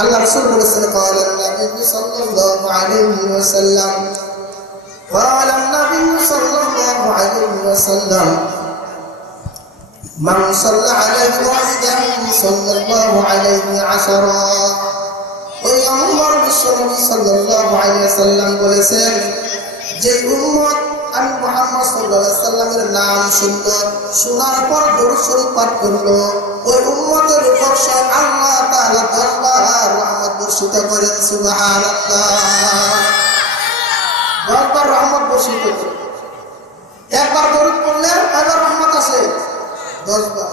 আল্লাহ রাসূল বলেছেন قال النبي صلى الله عليه وسلم قال النبي صلى الله عليه وسلم من صلى عليه واحدا صلى الله عليه عشرا ওই আমার বিশ্বনবী সাল্লাল্লাহু আলাইহি ওয়াসাল্লাম বলেছেন যে উম্মত আমি মুহাম্মদ সাল্লাল্লাহু আলাইহি ওয়াসাল্লামের নাম শুনলো, শোনার পর দরুদ শরীফ পাঠ করলো, ওই উম্মতের উপর সব আল্লাহ তাআলা 10 বার রহমত বর্ষিত করেন। সুবহানাল্লাহ। 10 বার রহমত বর্ষিত করেন। একবার দরুদ পড়লে কয়বার রহমত আসে? 10 বার।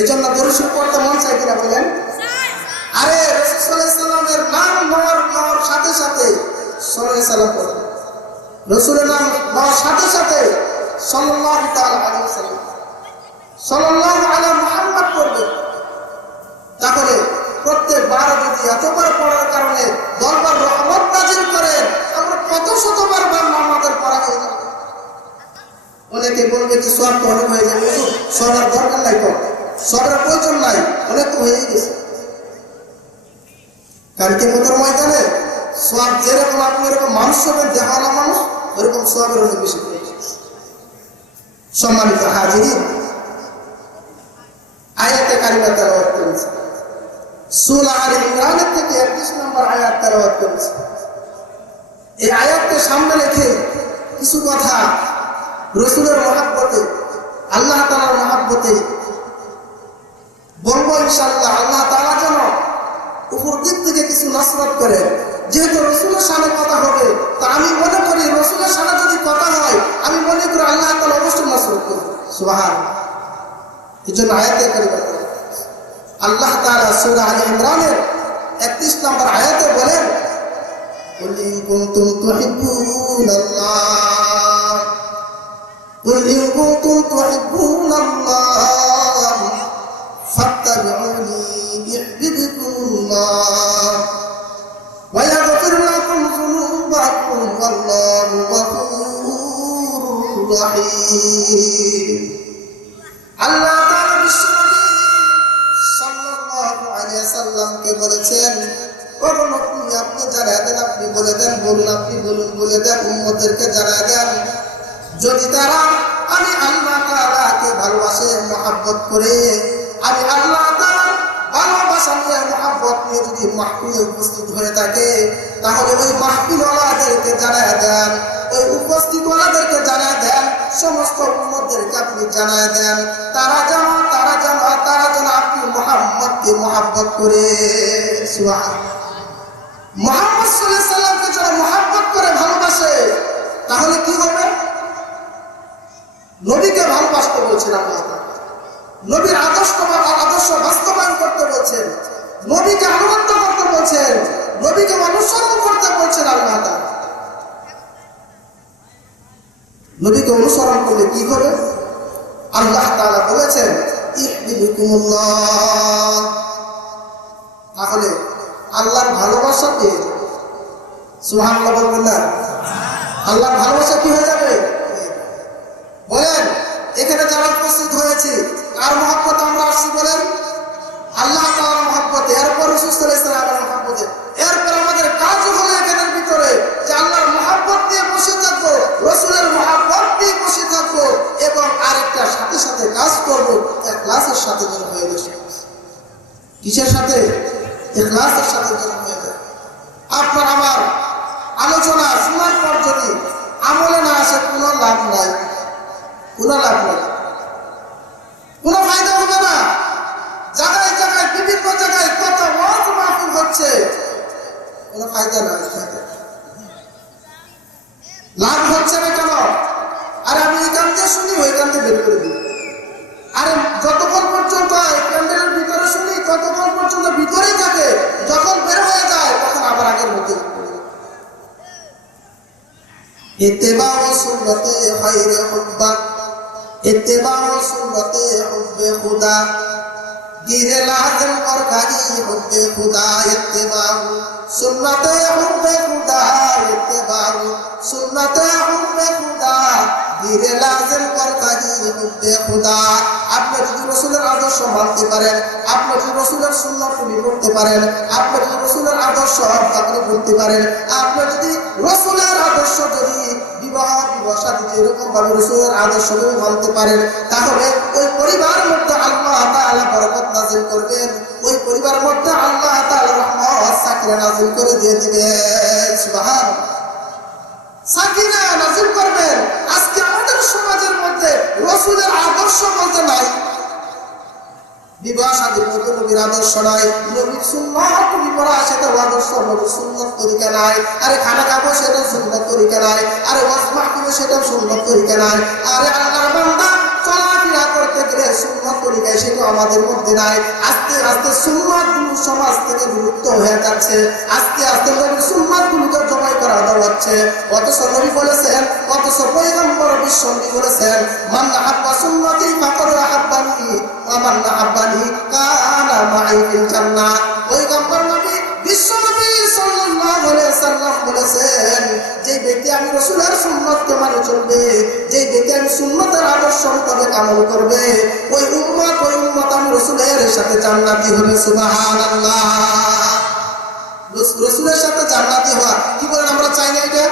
এজন্য দরুদ শরীফ পড়তে মন চায় কিনা বলেন? আরে রাসূল সাল্লাল্লাহু আলাইহি ওয়াসাল্লামের নাম নেওয়ার সাথে সাথে সাল্লাল্লাহু আলাইহি ওয়াসাল্লাম পড়েন। রাসূলের নাম নেওয়ার সাথে সাথে সাল্লাল্লাহু তাআলা আলাইহি ওয়াসাল্লাম সাল্লাল্লাহু আলা মুহাম্মদ পড়বে। তাহলে প্রত্যেকবার যদি এতবার পড়ার কারণে 10 বার রহমত নাযিল করেন, আমরা কত শতবার আমাদের পড়া হয়ে যাবে। অনেকে বলবে যে সওয়াব তো অনেক হয়ে যাবে, সওয়াবের দরকার নাই, তো সওয়াবের প্রয়োজন নাই, অনেক তো হয়েই গেছে। কালকে মতের ময়দানে সওয়াব যেরকম আপনি এরকম মানুষ হবেন, দেহালা মানুষ, ওরকম সওয়াবের অনেক বেশি প্রয়োজন। সম্মানিত হাজিরিন, আয়াতে কারিমা তেলাওয়াত করেছি, সূরা আলে ইমরান থেকে 31 নম্বর আয়াত তেলাওয়াত করেছি। এই আয়াতকে সামনে রেখে কিছু কথা রাসূলের মহব্বতে, আল্লাহ তাআলার মহব্বতে বলবো ইনশাআল্লাহ। আল্লাহ তাআলা যেন উপর দিক থেকে কিছু নসরত করে। যেহেতু রাসূলের সামনে কথা হবে, তা আমি মনে করি রাসূলের সামনে যদি কথা হয়, আমি মনে করি আল্লাহ তাআলা অবশ্যই নসরত করবে। সুবহানাল্লাহ। এজন্য আয়াতে কারিমা আল্লাহ তাআলা সূরা আলে ইমরানের 31 নম্বর আয়াতে বলেন, কুল ইন কুনতুম তুহিব্বুনাল্লাহ, কুল ইন কুনতুম তুহিব্বুনাল্লাহ ফাত্তাবিউনি ইউহিব্বুকুমুল্লাহ ওয়া ইয়াগফির লাকুম যুনুবাকুম ওয়াল্লাহু গফুরুর রহিম। আল্লাহ তাআলা বিশ্বনবী সাল্লাল্লাহু আলাইহি ওয়াসাল্লামকে বলেছেন, ও নবী আপনি জানায় দেন, আপনি বলে দেন, বলুন, আপনি বলুন, বলে দেন, উম্মতদেরকে জানায় দেন, যদি তারা আমি আল্লাহ তাআলাকে ভালোবাসে, মহব্বত করে, আমি আল্লাহ তাআলা ভালোবাসা নিয়ে, মহব্বত নিয়ে যদি মাহফিলে উপস্থিত হয়ে থাকে, তাহলে ওই মাহফিলওয়ালাদেরকে জানায় দেন, ওই উপস্থিতওয়ালাদেরকে জানায় দেন, সমস্ত উম্মতদেরকে আপনি জানায় দেন, তারা যেন আপনি মুহাম্মদকে মহব্বত করে, সুবহানাল্লাহ, মুহাম্মদ সাল্লাল্লাহু আলাইহি সাল্লামকে যারা মহব্বত করে ভালোবাসে, তাহলে কি হবে? নবীকে ভালোবাসতে বলছেন আল্লাহ তাআলা, নবীর আদর্শ বাস্তবায়ন করতে বলছেন, নবীকে আনুগত্য করতে বলছেন, নবীকে অনুসরণ করতে বলছেন আল্লাহ তাআলা। নবীকে অনুসরণ করলে কি হবে? আল্লাহ তাআলা বলেছেন ইউহিব্বুকুমুল্লাহ, তাহলে আল্লাহর ভালোবাসা পেয়ে যাবে। সুবহানাল্লাহ বলবেন না? আল্লাহর ভালোবাসা কি হয়ে যাবে? বলেন, এখানে যারা উপস্থিত হয়েছে কার মহব্বত আমরা আসছি বলেন? আল্লাহ তাআলার মহব্বতে, এরপর রাসূল সাল্লাল্লাহু আলাইহি ওয়াসাল্লামের মহব্বতে, এরপর আমাদের কাজ হলো এখানের ভিতরে যে আল্লাহর মহব্বত নিয়ে বসে থাকবো, রাসূলের মহব্বত নিয়ে বসে থাকবো, এবং আরেকটা সাথে সাথে কাজ করবো, ইখলাসের সাথে যেন হয়ে যায়। কিসের সাথে? ইখলাসের সাথে যেন হয়ে যায়। আপনার আমার আলোচনা শোনার পর যদি আমলে না আসে, কোনো লাভ নাই, কোনো লাভ নাই, কোনো ফায়দা হবে না। জায়গায় জায়গায় বিভিন্ন জায়গায় কত ওয়াজ মাহফিল হচ্ছে, কোনো ফায়দা নাই, লাভ হচ্ছে না কেন? আরে আমি এখান থেকে শুনি, ওইখান থেকে বের করে দিই। আরে যতক্ষণ পর্যন্ত প্যান্ডেলের ভিতরে শুনি, ততক্ষণ পর্যন্ত ভিতরেই থাকে, যখন বের হয়ে যায় তখন আবার আগের মধ্যে। ইত্তেবাউ সুন্নতে খায়রে হুব্বা, ইত্তেবাউ সুন্নতে হুব্বে খুদা, গিরে লাযিম और गाड़ी हुब्बे खुदा, इत्तेबाउ सुन्नते हुब्बे खुदा, इत्तेबाउ सुन्नते हुब्बे खुदा, গিরে লাযিম और गाड़ी हुब्बे खुदा। আপনি যদি রাসূলের আদর্শ মানতে পারেন, আপনি আপনি যদি রাসূলের সুন্নাত তুমি করতে পারেন, আপনি যদি রাসূলের আদর্শ আপনি করতে পারেন, আপনি যদি রাসূলের আদর্শ যদি বিবাহ সাথী এরকম ভাবে রাসূলের আদর্শ যদি মানতে পারেন, তাহলে ওই পরিবারের মধ্যে আল্লাহ তাআলা বরকত নাযিল করবেন, ওই পরিবারের মধ্যে আল্লাহ তাআলা রহমত সাকিনা নাযিল করে দিয়ে দিবেন। সুবহানাল্লাহ, সাকিনা নাযিল করবেন। আজকে আমাদের সমাজের মধ্যে রাসূলের আদর্শ বলতে নাই, বিবাহ শাদীর মধ্যে নবীর আদর্শ নাই, নবীর সুন্নাত তুমি পড়া সেটা আদর্শ, নবীর সুন্নাত তরিকা নাই। আরে খানা খাবো সেটা সুন্নাত তরিকা নাই, আরে ওয়াজ মাহফিল সেটা সুন্নাত তরিকা নাই, আরে আল্লাহর বান্দা চলাফেরা করতে গেলে সুন্নাত তরিকা সেটা আমাদের মধ্যে নাই। আস্তে আস্তে সুন্নাত গুলো সমাজ থেকে বিলুপ্ত হয়ে যাচ্ছে, আস্তে আস্তে নবীর সুন্নাত গুলোকে জমাই করা হচ্ছে। অথচ নবী বলেছেন, অথচ পয়গম্বর বিশ্বনবী বলেছেন, মান আহাব্বা সুন্নতি ফাকাদ আহাব্বানি ওয়া মান আহাব্বানি কানা মাই ফিল জান্নাহ। পয়গম্বর নবী বিশ্বনবী সাল্লাল্লাহু আলাইহি সাল্লাম বলেছেন, যে ব্যক্তি আমি রাসূলের সুন্নাতকে মানে চলবে, যে ব্যক্তি আমি সুন্নাতের আদর্শ মোতাবেক আমল করবে, ওই উম্মত আমি রাসূলের সাথে জান্নাতি হবে। সুবহানাল্লাহ, রাসূলের সাথে জান্নাতি হওয়া কি বলেন? আমরা চাই না এটা?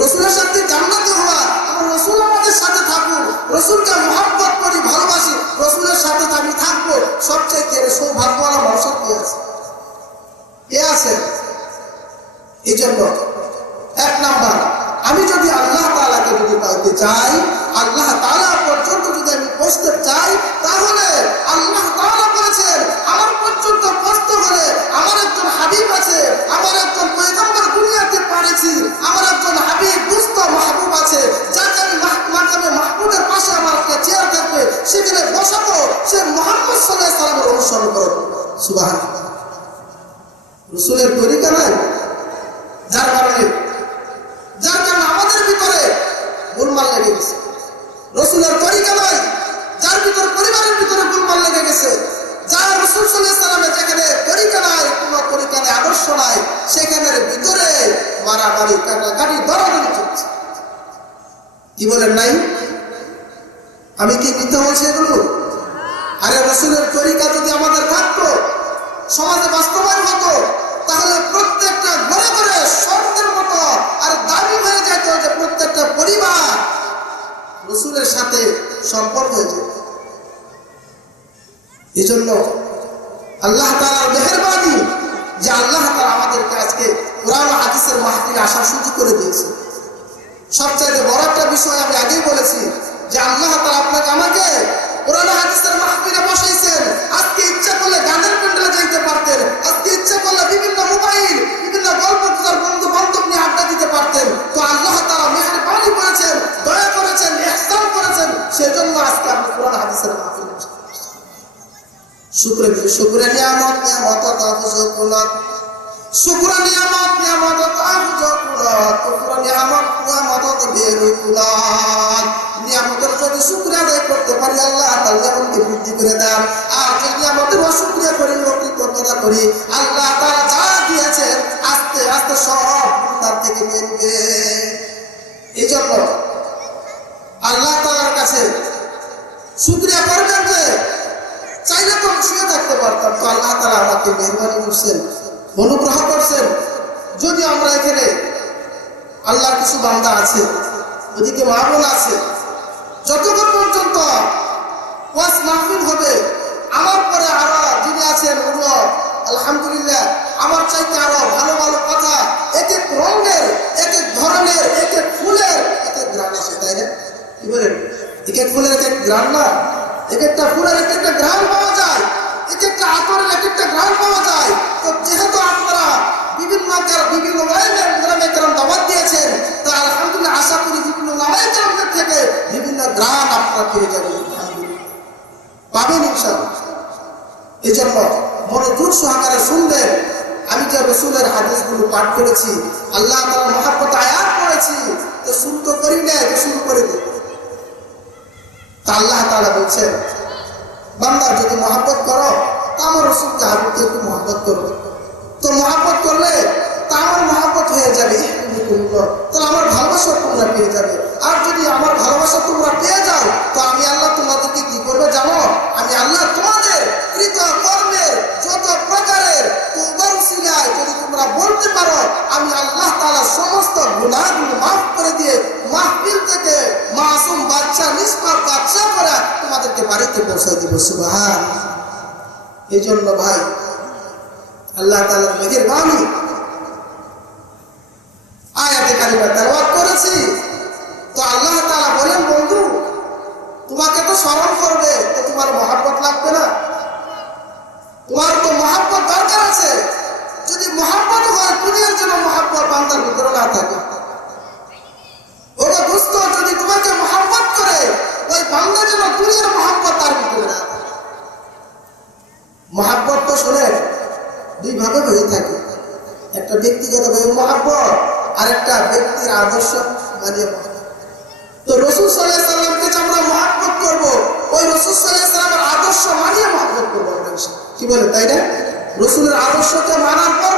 রাসূলের সাথে জান্নাতি হওয়া, আমরা রাসূল আমাদের সাথে থাকুক, রাসূলকে মহব্বত করি, ভালোবাসি, রাসূলের সাথে আমি থাকবো। সবচেয়ে সৌভাগ্যওয়ালা মানুষ কে আছে? কে আছে? এই জন্য এক নাম্বার, আমি যদি আল্লাহ তাআলাকে যদি পাইতে চাই, আল্লাহ তাআলা পর্যন্ত যদি আমি পৌঁছতে চাই, তাহলে আল্লাহ তাআলা বলেছেন আমার পর্যন্ত পৌঁছতে হলে আমার একজন হাবিব আছে, আমার একজন পয়গম্বর দুনিয়াতে পাঠিয়েছি, আমার একজন হাবিব দুস্থ মাহবুব আছে, যাকে আমি মাকামে মাহমুদের পাশে আমার একটা চেয়ার থাকবে, সেখানে বসাবো, সে মুহাম্মদ সাল্লাল্লাহু আলাইহি সাল্লামের অনুসরণ করবে। সুবহানাল্লাহ, রাসূলের তরিকা নাই, যার কারণে আমাদের ভিতরে গোলমাল লেগে গেছে। রাসূলের তরিকা নাই, যার ভিতরে পরিবারের ভিতরে গোলমাল লেগে গেছে। যার রাসূল সাল্লাল্লাহু আলাইহি সাল্লামের যেখানে তরিকা নাই, কোনো তরিকা নাই, আদর্শ নাই, সেখানের ভিতরে মারামারি, কাটাকাটি, দরাদরি চলছে। কি বলেন নাই? আমি কি মিথ্যা বলছি এগুলো? আরে রাসূলের তরিকা যদি আমাদের থাকতো, সমাজে বাস্তবায়ন হতো, তাহলে প্রত্যেকটা ঘরে ঘরে স্বর্ণের মতো আর দাবি হয়ে যেত যে প্রত্যেকটা পরিবার রাসূলের সাথে সম্পর্ক হয়ে যেত। এই জন্য আল্লাহ তাআলার মেহেরবানি যে আল্লাহ তাআলা আমাদেরকে আজকে কোরআন ও হাদিসের মাহফিলে আসার সুযোগ করে দিয়েছে। সবচেয়ে বড় একটা বিষয় আমি আগেই বলেছি যে আল্লাহ তাআলা আপনাকে আমাকে কোরআন ও হাদিসের মাহফিলে বসাইছেন। আজকে ইচ্ছা করলে গানের প্যান্ডেলে যাইতে পারতেন, আজকে ইচ্ছা করলে বিভিন্ন মোবাইল, বিভিন্ন গল্প কথার বন্ধু বান্ধব নিয়ে আড্ডা দিতে পারতেন। তো আল্লাহ তাআলা মেহেরবানি করেছেন, দয়া করেছেন, ইহসান করেছেন, সেজন্য আজকে আপনি কোরআন হাদিসের মাহফিলে শুকরে নিয়ামত তাফুজকুলাত, শুকরে নিয়ামত তাফুজকুলাত, কুফর নিয়ামত বেরুকুলাত। নিয়ামতের যদি শুকরিয়া আদায় করতে পারি, আল্লাহ তাআলা নিয়ামতকে বৃদ্ধি করে দেন। আর যদি নিয়ামতের অশুকরিয়া করি, অকৃতজ্ঞতা করি, আল্লাহ তাআলা যা দিয়েছেন আস্তে আস্তে সব তার থেকে নিয়ে নেবে। এই জন্য আল্লাহ তাআলার কাছে শুকরিয়া করবেন যে চাইলে তো শুয়ে থাকতে পারতাম, তো আল্লাহ তাআলা আমাকে মেহেরবানি করছেন, অনুগ্রহ করছেন। যদি আমরা এখানে আল্লাহর কিছু বান্দা আছে, ওদিকে মা বোন আছে, যতক্ষণ পর্যন্ত ওয়াজ মাহফিল হবে, আমার পরে আরো যিনি আছেন ওগুলো আলহামদুলিল্লাহ আমার চাইতে আরো ভালো ভালো কথা, এক এক রঙের, এক এক ধরনের, এক এক ফুলের এক এক গ্রাম আছে, তাই না? কি বলেন? এক এক ফুলের এক এক গ্রাম না, এক একটা ফুলের এক একটা গ্রাম পাওয়া যায়, এক একটা আতরের এক একটা গ্রাম পাওয়া যায়। তো যেহেতু আপনারা বিভিন্ন গ্রামে গ্রাম দাওয়াত দিয়েছেন, তা আলহামদুলিল্লাহ আশা করি বিভিন্ন গ্রামের থেকে বিভিন্ন গ্রাম আপনারা পেয়ে যাবেন, পাবেন ইনশাআল্লাহ। এই জন্য মনোযোগ সহকারে শুনবেন। আমি যে রাসূলের হাদিসগুলো পাঠ করেছি, আল্লাহ তাআলার মহব্বত আয়াত পড়েছি, তো শুরু তো করি না, শুরু করে দিই। আল্লাহ তাআলা বলছেন, বান্দা যদি মহব্বত করো, তা আমার রাসূলকে হাবিবকে একটু মহব্বত করবে। তো মহব্বত করলে তা আমার মহব্বত হয়ে যাবে, তাহলে আমার ভালোবাসা তোমরা পেয়ে যাবে। আর যদি আমার ভালোবাসা তোমরা পেয়ে যাও, তো আমি আল্লাহ তোমাদেরকে কি করবে জানো? আমি আল্লাহ তোমাদের কৃত কর্মে গুনাহগুলো মাফ করে দিয়ে মাহফিল থেকে মাসুম বাচ্চা নিষ্পাপ বাচ্চা করে তোমাদেরকে বাড়িতে পৌঁছে দিব। সুবহান। এই জন্য ভাই আল্লাহ তাআলার মেহেরবানি আয়াতে কারিমা তেলাওয়াত করেছি, তো আল্লাহ তাআলা বলেন বন্ধু তোমাকে তো স্মরণ করবে, তো তোমার মহব্বত লাগবে না? তোমার তো মহব্বত দরকার আছে। যদি মহব্বত হয়, দুনিয়ার জন্য মহব্বত বান্দার ভিতরে না থাকে, ওরা দোস্ত যদি তোমাকে মহব্বত করে, ওই বান্দা যেন দুনিয়ার মহব্বত তার ভিতরে না থাকে। মহব্বত তো শুনে দুই ভাবে হয়ে থাকে, একটা ব্যক্তিগত মহব্বত আর একটা ব্যক্তির আদর্শ মানিয়ে। তো রাসূল সাল্লাল্লাহু আলাইহি সাল্লামকে যে আমরা মহব্বত করব, ওই রাসূল সাল্লাল্লাহু আলাইহি সাল্লামের আদর্শ মানিয়ে মহব্বত করব আমরা, কি বলে তাই না? রাসূলের আদর্শকে মানার পর,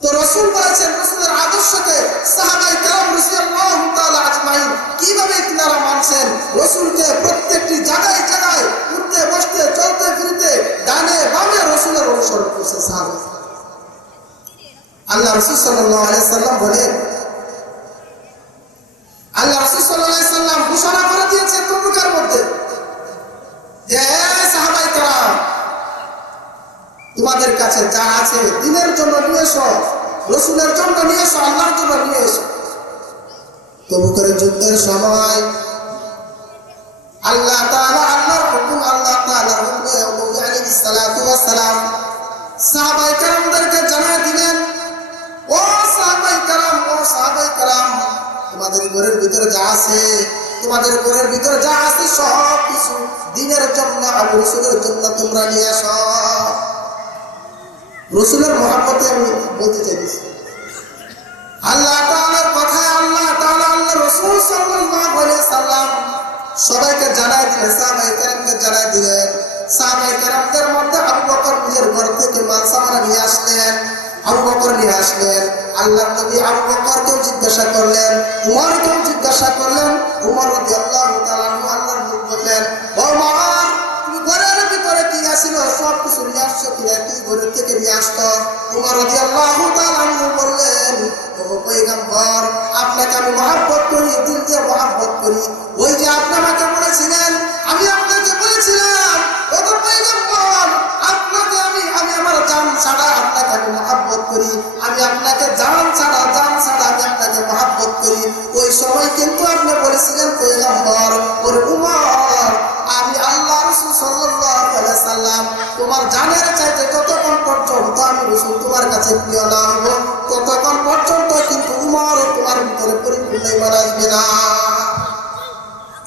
তো রাসূল বলেছেন রাসূলের আদর্শকে সাহাবায়ে কেরাম রাদিয়াল্লাহু তাআলা আজমাইন কিভাবে তিনারা মানছেন, রাসূলকে প্রত্যেকটি জায়গায় জায়গায় উঠতে বসতে চলতে ফিরতে ডানে বামে রাসূলের অনুসরণ করছে সাহাবা। আল্লাহ রাসূল সাল্লাল্লাহু আলাইহি সাল্লাম বলেন, আল্লাহ রাসূল সাল্লাল্লাহু আলাইহি সাল্লাম ঘোষণা করে দিয়েছেন তবুকের মধ্যে যে সাহাবায়ে কেরাম তোমাদের কাছে যা আছে দ্বীনের জন্য নিয়ে এসো, রাসূলের জন্য নিয়ে এসো, আল্লাহর জন্য নিয়ে এসো। তবুকের যুদ্ধের সময় আল্লাহ তাআলা আল্লাহর হুকুম, আল্লাহ তাআলার হুকুমে নবী আলাইহিস সালাতু ওয়াস সালাম সাহাবায়ে কেরামদেরকে জানিয়ে দিলেন, ও সাহাবায়ে কেরাম, ও সাহাবায়ে কেরাম, তোমাদের ঘরের ভিতরে যা আছে, তোমাদের ঘরের ভিতরে যা আছে সব কিছু দ্বীনের জন্য আর রাসূলের জন্য তোমরা নিয়ে আসো। রাসূলের মহব্বতে আমি বলতে চাইছি, আল্লাহ তাআলার কথায় আল্লাহ তাআলা আল্লাহ রাসূল সাল্লাল্লাহু আলাইহি সাল্লাম সবাইকে জানাই দিলেন, সাহাবায়ে কেরামকে জানাই দিলেন। সাহাবায়ে কেরামদের মধ্যে আবু বকর নিজের ঘর থেকে মাল সামান নিয়ে আসলেন, আবু বকর নিয়ে আসলেন। আল্লাহর নবী আবু বকরকেও জিজ্ঞাসা করলেন, উমরকেও জিজ্ঞাসা করলেন। উমর রাদিয়াল্লাহু তাআলা আল্লাহর নবী বললেন, ও উমর, তুমি ঘরের ভিতরে কি আছিল সব কিছু নিয়ে আসছো কিনা, কি ঘরের থেকে নিয়ে আসতো? উমর রাদিয়াল্লাহু তাআলা বললেন, ও পয়গম্বর, আপনাকে আমি মহব্বত করি, দিল দিয়ে মহব্বত করি। ওই যে আপনি আমাকে বলেছিলেন, আমি আপনাকে বলেছিলাম, ও পয়গম্বর, আপনাকে আমি আমার জান ছাড়া আপনাকে আমি মহব্বত করি, আমি আপনাকে জান ছাড়া আমি আপনাকে মহব্বত করি। ওই সময় কিন্তু আপনি বলেছিলেন পয়গম্বর, ওর উমর, আমি আল্লাহ রাসূল সাল্লাল্লাহু আলাইহি সাল্লাম তোমার জানের চাইতে ততক্ষণ পর্যন্ত আমি রাসূল তোমার কাছে প্রিয় না হব, ততক্ষণ পর্যন্ত কিন্তু উমর তোমার ভিতরে পরিপূর্ণ ঈমান আসবে না।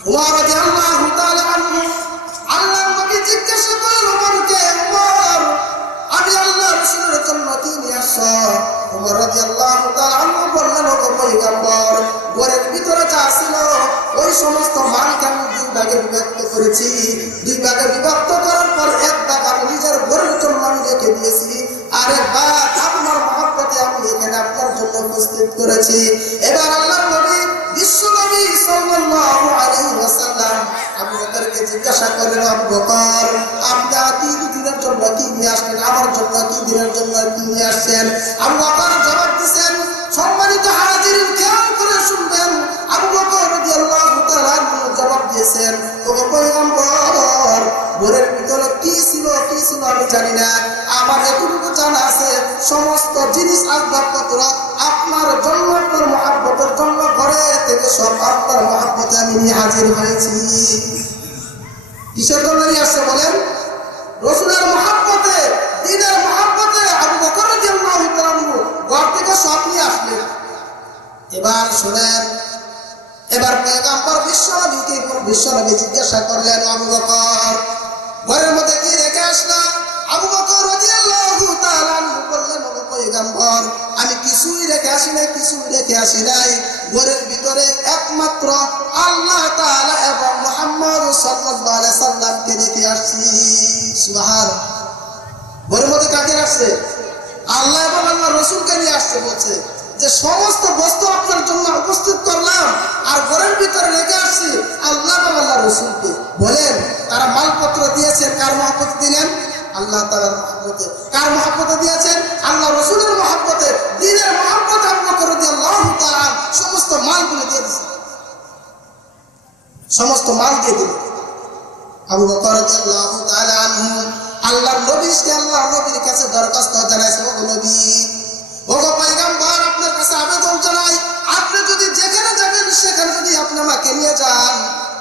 উমর রাদিয়াল্লাহু তাআলা আনহু আল্লাহর নবী জিজ্ঞাসা করলেন উমরকে, উমর, আমি আল্লাহ রাসূলের জন্য কি নিয়ে আসছো? উমর রাদিয়াল্লাহু তাআলা আনহু বললেন, ও পয়গম্বর, ঘরের ভিতরে যা ছিল ওই সমস্ত মালকে আমি দুই ভাগে বিভক্ত করেছি। দুই ভাগে বিভক্ত করার পর এক ভাগ আমি নিজের ঘরের জন্য আমি রেখে দিয়েছি, আর এক ভাগ আপনার মহব্বতে আমি এখানে আপনার জন্য উপস্থিত করেছি। এবার আল্লাহর নবী বিশ্ব নবী সাল্লাল্লাহু আলাইহি ওয়াসাল্লাম আবু বকরকে জিজ্ঞাসা করলেন, আবু বকর, আপনি কি দিনের জন্য কি নিয়ে আসলেন, আমার জন্য কি দিনের জন্য কি নিয়ে আসছেন? আবু বকর জবাব দিয়েছেন, সম্মানিত হাজিরিন খেয়াল করে শুনবেন, আবু বকর রাদিয়াল্লাহু তাআলা জবাব দিয়েছেন, ও পয়গম্বর, ঘরের ভিতরে কি ছিল আমি জানি না, আমার এতটুকু জানা আছে সমস্ত জিনিস আসবাবপত্র আপনার জন্য, আপনার মহব্বতের জন্য ঘরে থেকে সব আপনার মহব্বতে আমি নিয়ে হাজির হয়েছি। কিসের জন্য নিয়ে আসছে বলেন? রাসূলের মহব্বতে, দ্বীনের মহব্বতে আবু বকর রাদিয়াল্লাহু তাআলা ঘর থেকে সব নিয়ে আসলেন। এবার শুনেন, এবার পয়গম্বর বিশ্বনবী জিজ্ঞাসা করলেন, আবু বকর, ঘরের মধ্যে কি রেখে আসলা? আবু বকর রাদিয়াল্লাহু তাআলা বললেন, ও পয়গম্বর, আমি কিছুই রেখে আসি নাই, ঘরের ভিতরে একমাত্র আল্লাহ তাআলা এবং মুহাম্মদ সাল্লাল্লাহু আলাইহি সাল্লামকে রেখে আসছি। সুবহানাল্লাহ। ঘরের মধ্যে কাকে রাখছে? আল্লাহ এবং আল্লাহর রাসূলকে নিয়ে আসছে। বলছে যে সমস্ত বস্তু আপনার জন্য উপস্থিত করলাম, আর ঘরের ভিতরে রেখে আসছি আল্লাহ এবং আল্লাহর রাসূলকে। বলেন, তারা মালপত্র দিয়েছেন, কার মহব্বতে দিলেন? আল্লাহ তাআলার মহব্বতে। কার মহব্বতে দিয়েছেন? আল্লাহ রাসূলের মহব্বতে। দ্বীনের মহব্বতে আবু বকর মালগুলো দিয়ে দিছে, সমস্ত মাল দিয়ে দিল। আবু বকর রাদিয়াল্লাহু তাআলা আনহু আল্লাহর নবীর কাছে দরখাস্ত জানাইছে, ও নবী, ও পয়গম্বর, আপনার কাছে আবেদন জানাই, আপনি যদি যেখানে যাবেন সেখানে যদি আপনি আমাকে নিয়ে যান,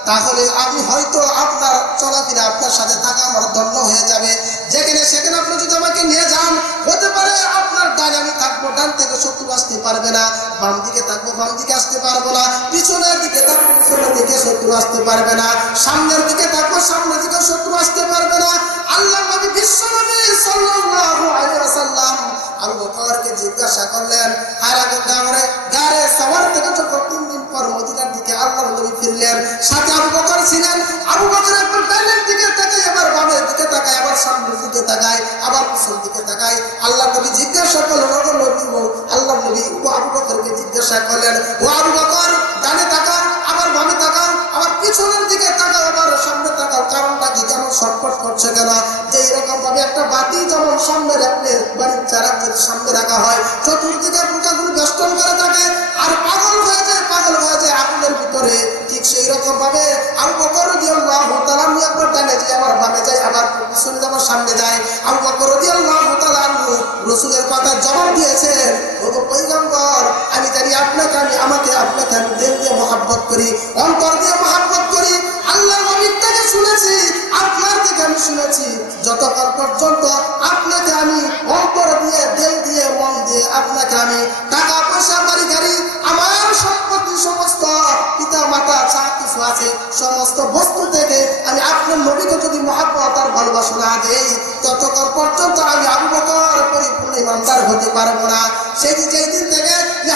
তাহলে আমি হয়তো আপনার চলাফেরা, আপনার সাথে থাকা আমার ধন্য হয়ে যাবে। যেখানে সেখানে আপনি যদি আমাকে নিয়ে যান, হতে পারে আপনার ডানে আমি থাকবো, ডান থেকে শত্রু আসতে পারবে না, বাম দিকে থাকবো, বাম দিকে আসতে পারবো না, পিছনের দিকে থাকবো, পিছনের দিকে শত্রু আসতে পারবে না, সামনের দিকে থাকবো, সামনের দিকে শত্রু আসতে পারবে না। আল্লাহ নবী, বিশ্ব নবী সাল্লাল্লাহু আলাইহি ওয়াসাল্লাম আবু বকরকে জিজ্ঞাসা করলেন, আর আগে গাড়ে সওয়ার থেকে যখন 3 দিন পর মদিনার দিকে আল্লাহর নবী ফিরলেন, সাথে আবু বকর ছিলেন। আবু বকর একবার ডানের দিকে তাকায়, আবার বামের দিকে তাকায়, আবার সামনের দিকে তাকায়, আবার পিছনের দিকে তাকায়। আল্লাহর নবী জিজ্ঞাসা করলেন, ও নবী, আল্লাহর নবী ও আবু বকরকে জিজ্ঞাসা করলেন, ও আবু বকর, ডানে তাকাও, আবার বামে তাকাও, আবার পিছনের দিকে তাকাও, আবার সামনে তাকাও, কারণটা কি? কেন শর্টকাট করছে কেন? যে এরকম ভাবে একটা বাতি যেমন সামনে রাখলে বাড়ির চারা সামনে রাখা হয়, চতুর্দিকে পোকাগুলো বেষ্টন করে থাকে আর পাগল হয়ে যায় আগুনের ভিতরে, ঠিক সেই রকম ভাবে আবু বকর রাদিয়াল্লাহু তাআলা একবার ডানে যায়, আবার বামে যায়, আবার পিছনে যায়, আবার সামনে যায়। আবু বকর রাদিয়াল্লাহু তাআলা রাসূলের কথা জবাব দিয়েছেন, ও পয়গম্বর, আমি জানি আপনাকে আমি দিল দিয়ে মহব্বত করি, অন্তর দিয়ে মহব্বত করি। আল্লাহর নবীর থেকে শুনেছি, আপনার থেকে আমি শুনেছি, যতক্ষণ পর্যন্ত আপনাকে আমি অন্তর দিয়ে, দিল দিয়ে, মন দিয়ে আপনাকে আমি টাকা পয়সা, বাড়ি গাড়ি, আমার সম্পত্তি, সমস্ত পিতা মাতা যা কিছু আছে সমস্ত বস্তু থেকে আমি আপনার নবীকে যদি মহব্বত আর ভালোবাসা না দেই, ততক্ষণ পর্যন্ত আমি আবু বকর পরিপূর্ণ ইমানদার হতে পারবো না। যেই দিন থেকে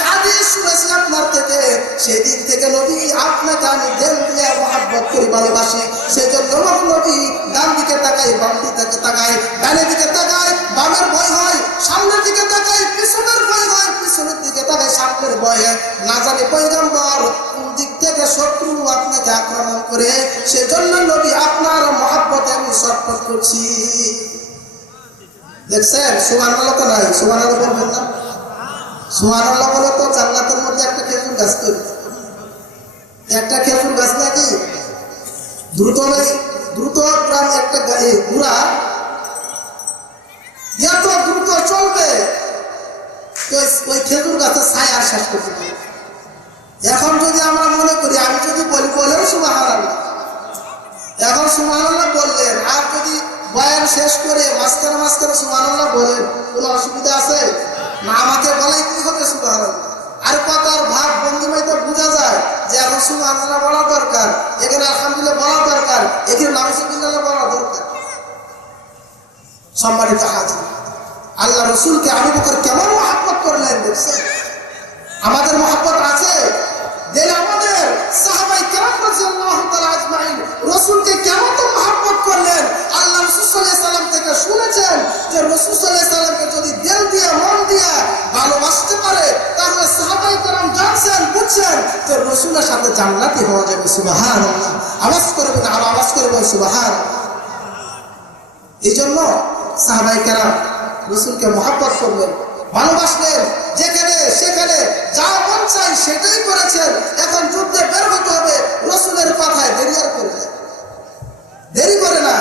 হাদিস শুনেছি আপনার থেকে, সেই দিন থেকে নবী আপনাকে আমি দিল দিয়ে মহব্বত করি, ভালোবাসি। সেজন্য নবী ডান দিকে তাকাই, বাম দিকে তাকাই, ডানে দিকে তাকাই, বামের ভয় হয়, সামনের দিকে তাকাই, পিছনের ভয় হয়, পিছনের দিকে তাকাই, সামনের ভয় হয়, না জানি পয়গম্বর কোন দিক থেকে শত্রু আপনাকে আক্রমণ করে। সেজন্য নবী আপনার মহব্বতে আমি ছটফট করছি। দেখছেন, সুবহানাল্লাহ তো নাই, সুবহানাল্লাহ বলবেন না? সুবহানাল্লাহ বলে তো জান্নাতের মধ্যে একটা খেজুর গাছ তৈরি, একটা খেজুর গাছ নাকি দ্রুত গ্রাম একটা ঘোড়া এত দ্রুত চলবে, ওই খেজুর গাছের ছায়া শেষ করতে পারে। এখন যদি আমরা মনে করি, আমি যদি বলেও সুবহানাল্লাহ, এখন সুবহানাল্লাহ বললেন, আর যদি বয়ান শেষ করে মাঝখানে সুবহানাল্লাহ বলেন, কোনো অসুবিধা আছে না? আমাকে বলাই কি হবে সুবহানাল্লাহ? আর কথার ভাব ভঙ্গিমাইতে বোঝা যায় যে এখন সুবহানাল্লাহ বলা দরকার, এখানে আলহামদুলিল্লাহ বলা দরকার, এখানে নাউজুবিল্লাহ বলা দরকার। সম্মানিত হাজির, আল্লাহ রাসূলকে আবু বকর কেমন মহব্বত করলেন দেখছেন? আমাদের মহব্বত আছে দিলে, আমাদের সাহাবায়ে কেরাম রাদিয়াল্লাহু তাআলা আজমাইন রাসূলকে কেমন তো মহব্বত করলেন। আল্লাহ রাসূল সাল্লাল্লাহু আলাইহি সাল্লাম থেকে শুনেছেন যে রাসূল সাল্লাল্লাহু আলাইহি সাল্লামকে যদি দিল দিয়ে, মন দিয়ে ভালোবাসতে পারে, তাহলে সাহাবায়ে কেরাম জানছেন, বুঝছেন যে রাসূলের সাথে জান্নাতি হওয়া যাবে। সুবহানাল্লাহ, আওয়াজ করবেন, আর আওয়াজ করে বলেন সুবহানাল্লাহ। এইজন্য সাহাবায়ে কেরাম রাসূলকে মহব্বত করলেন, ভালোবাসলেন, যেখানে সেখানে যা মন চাই সেটাই করেছেন। এখন যুদ্ধে বের হতে হবে, রাসূলের কথায় দেরি করে না।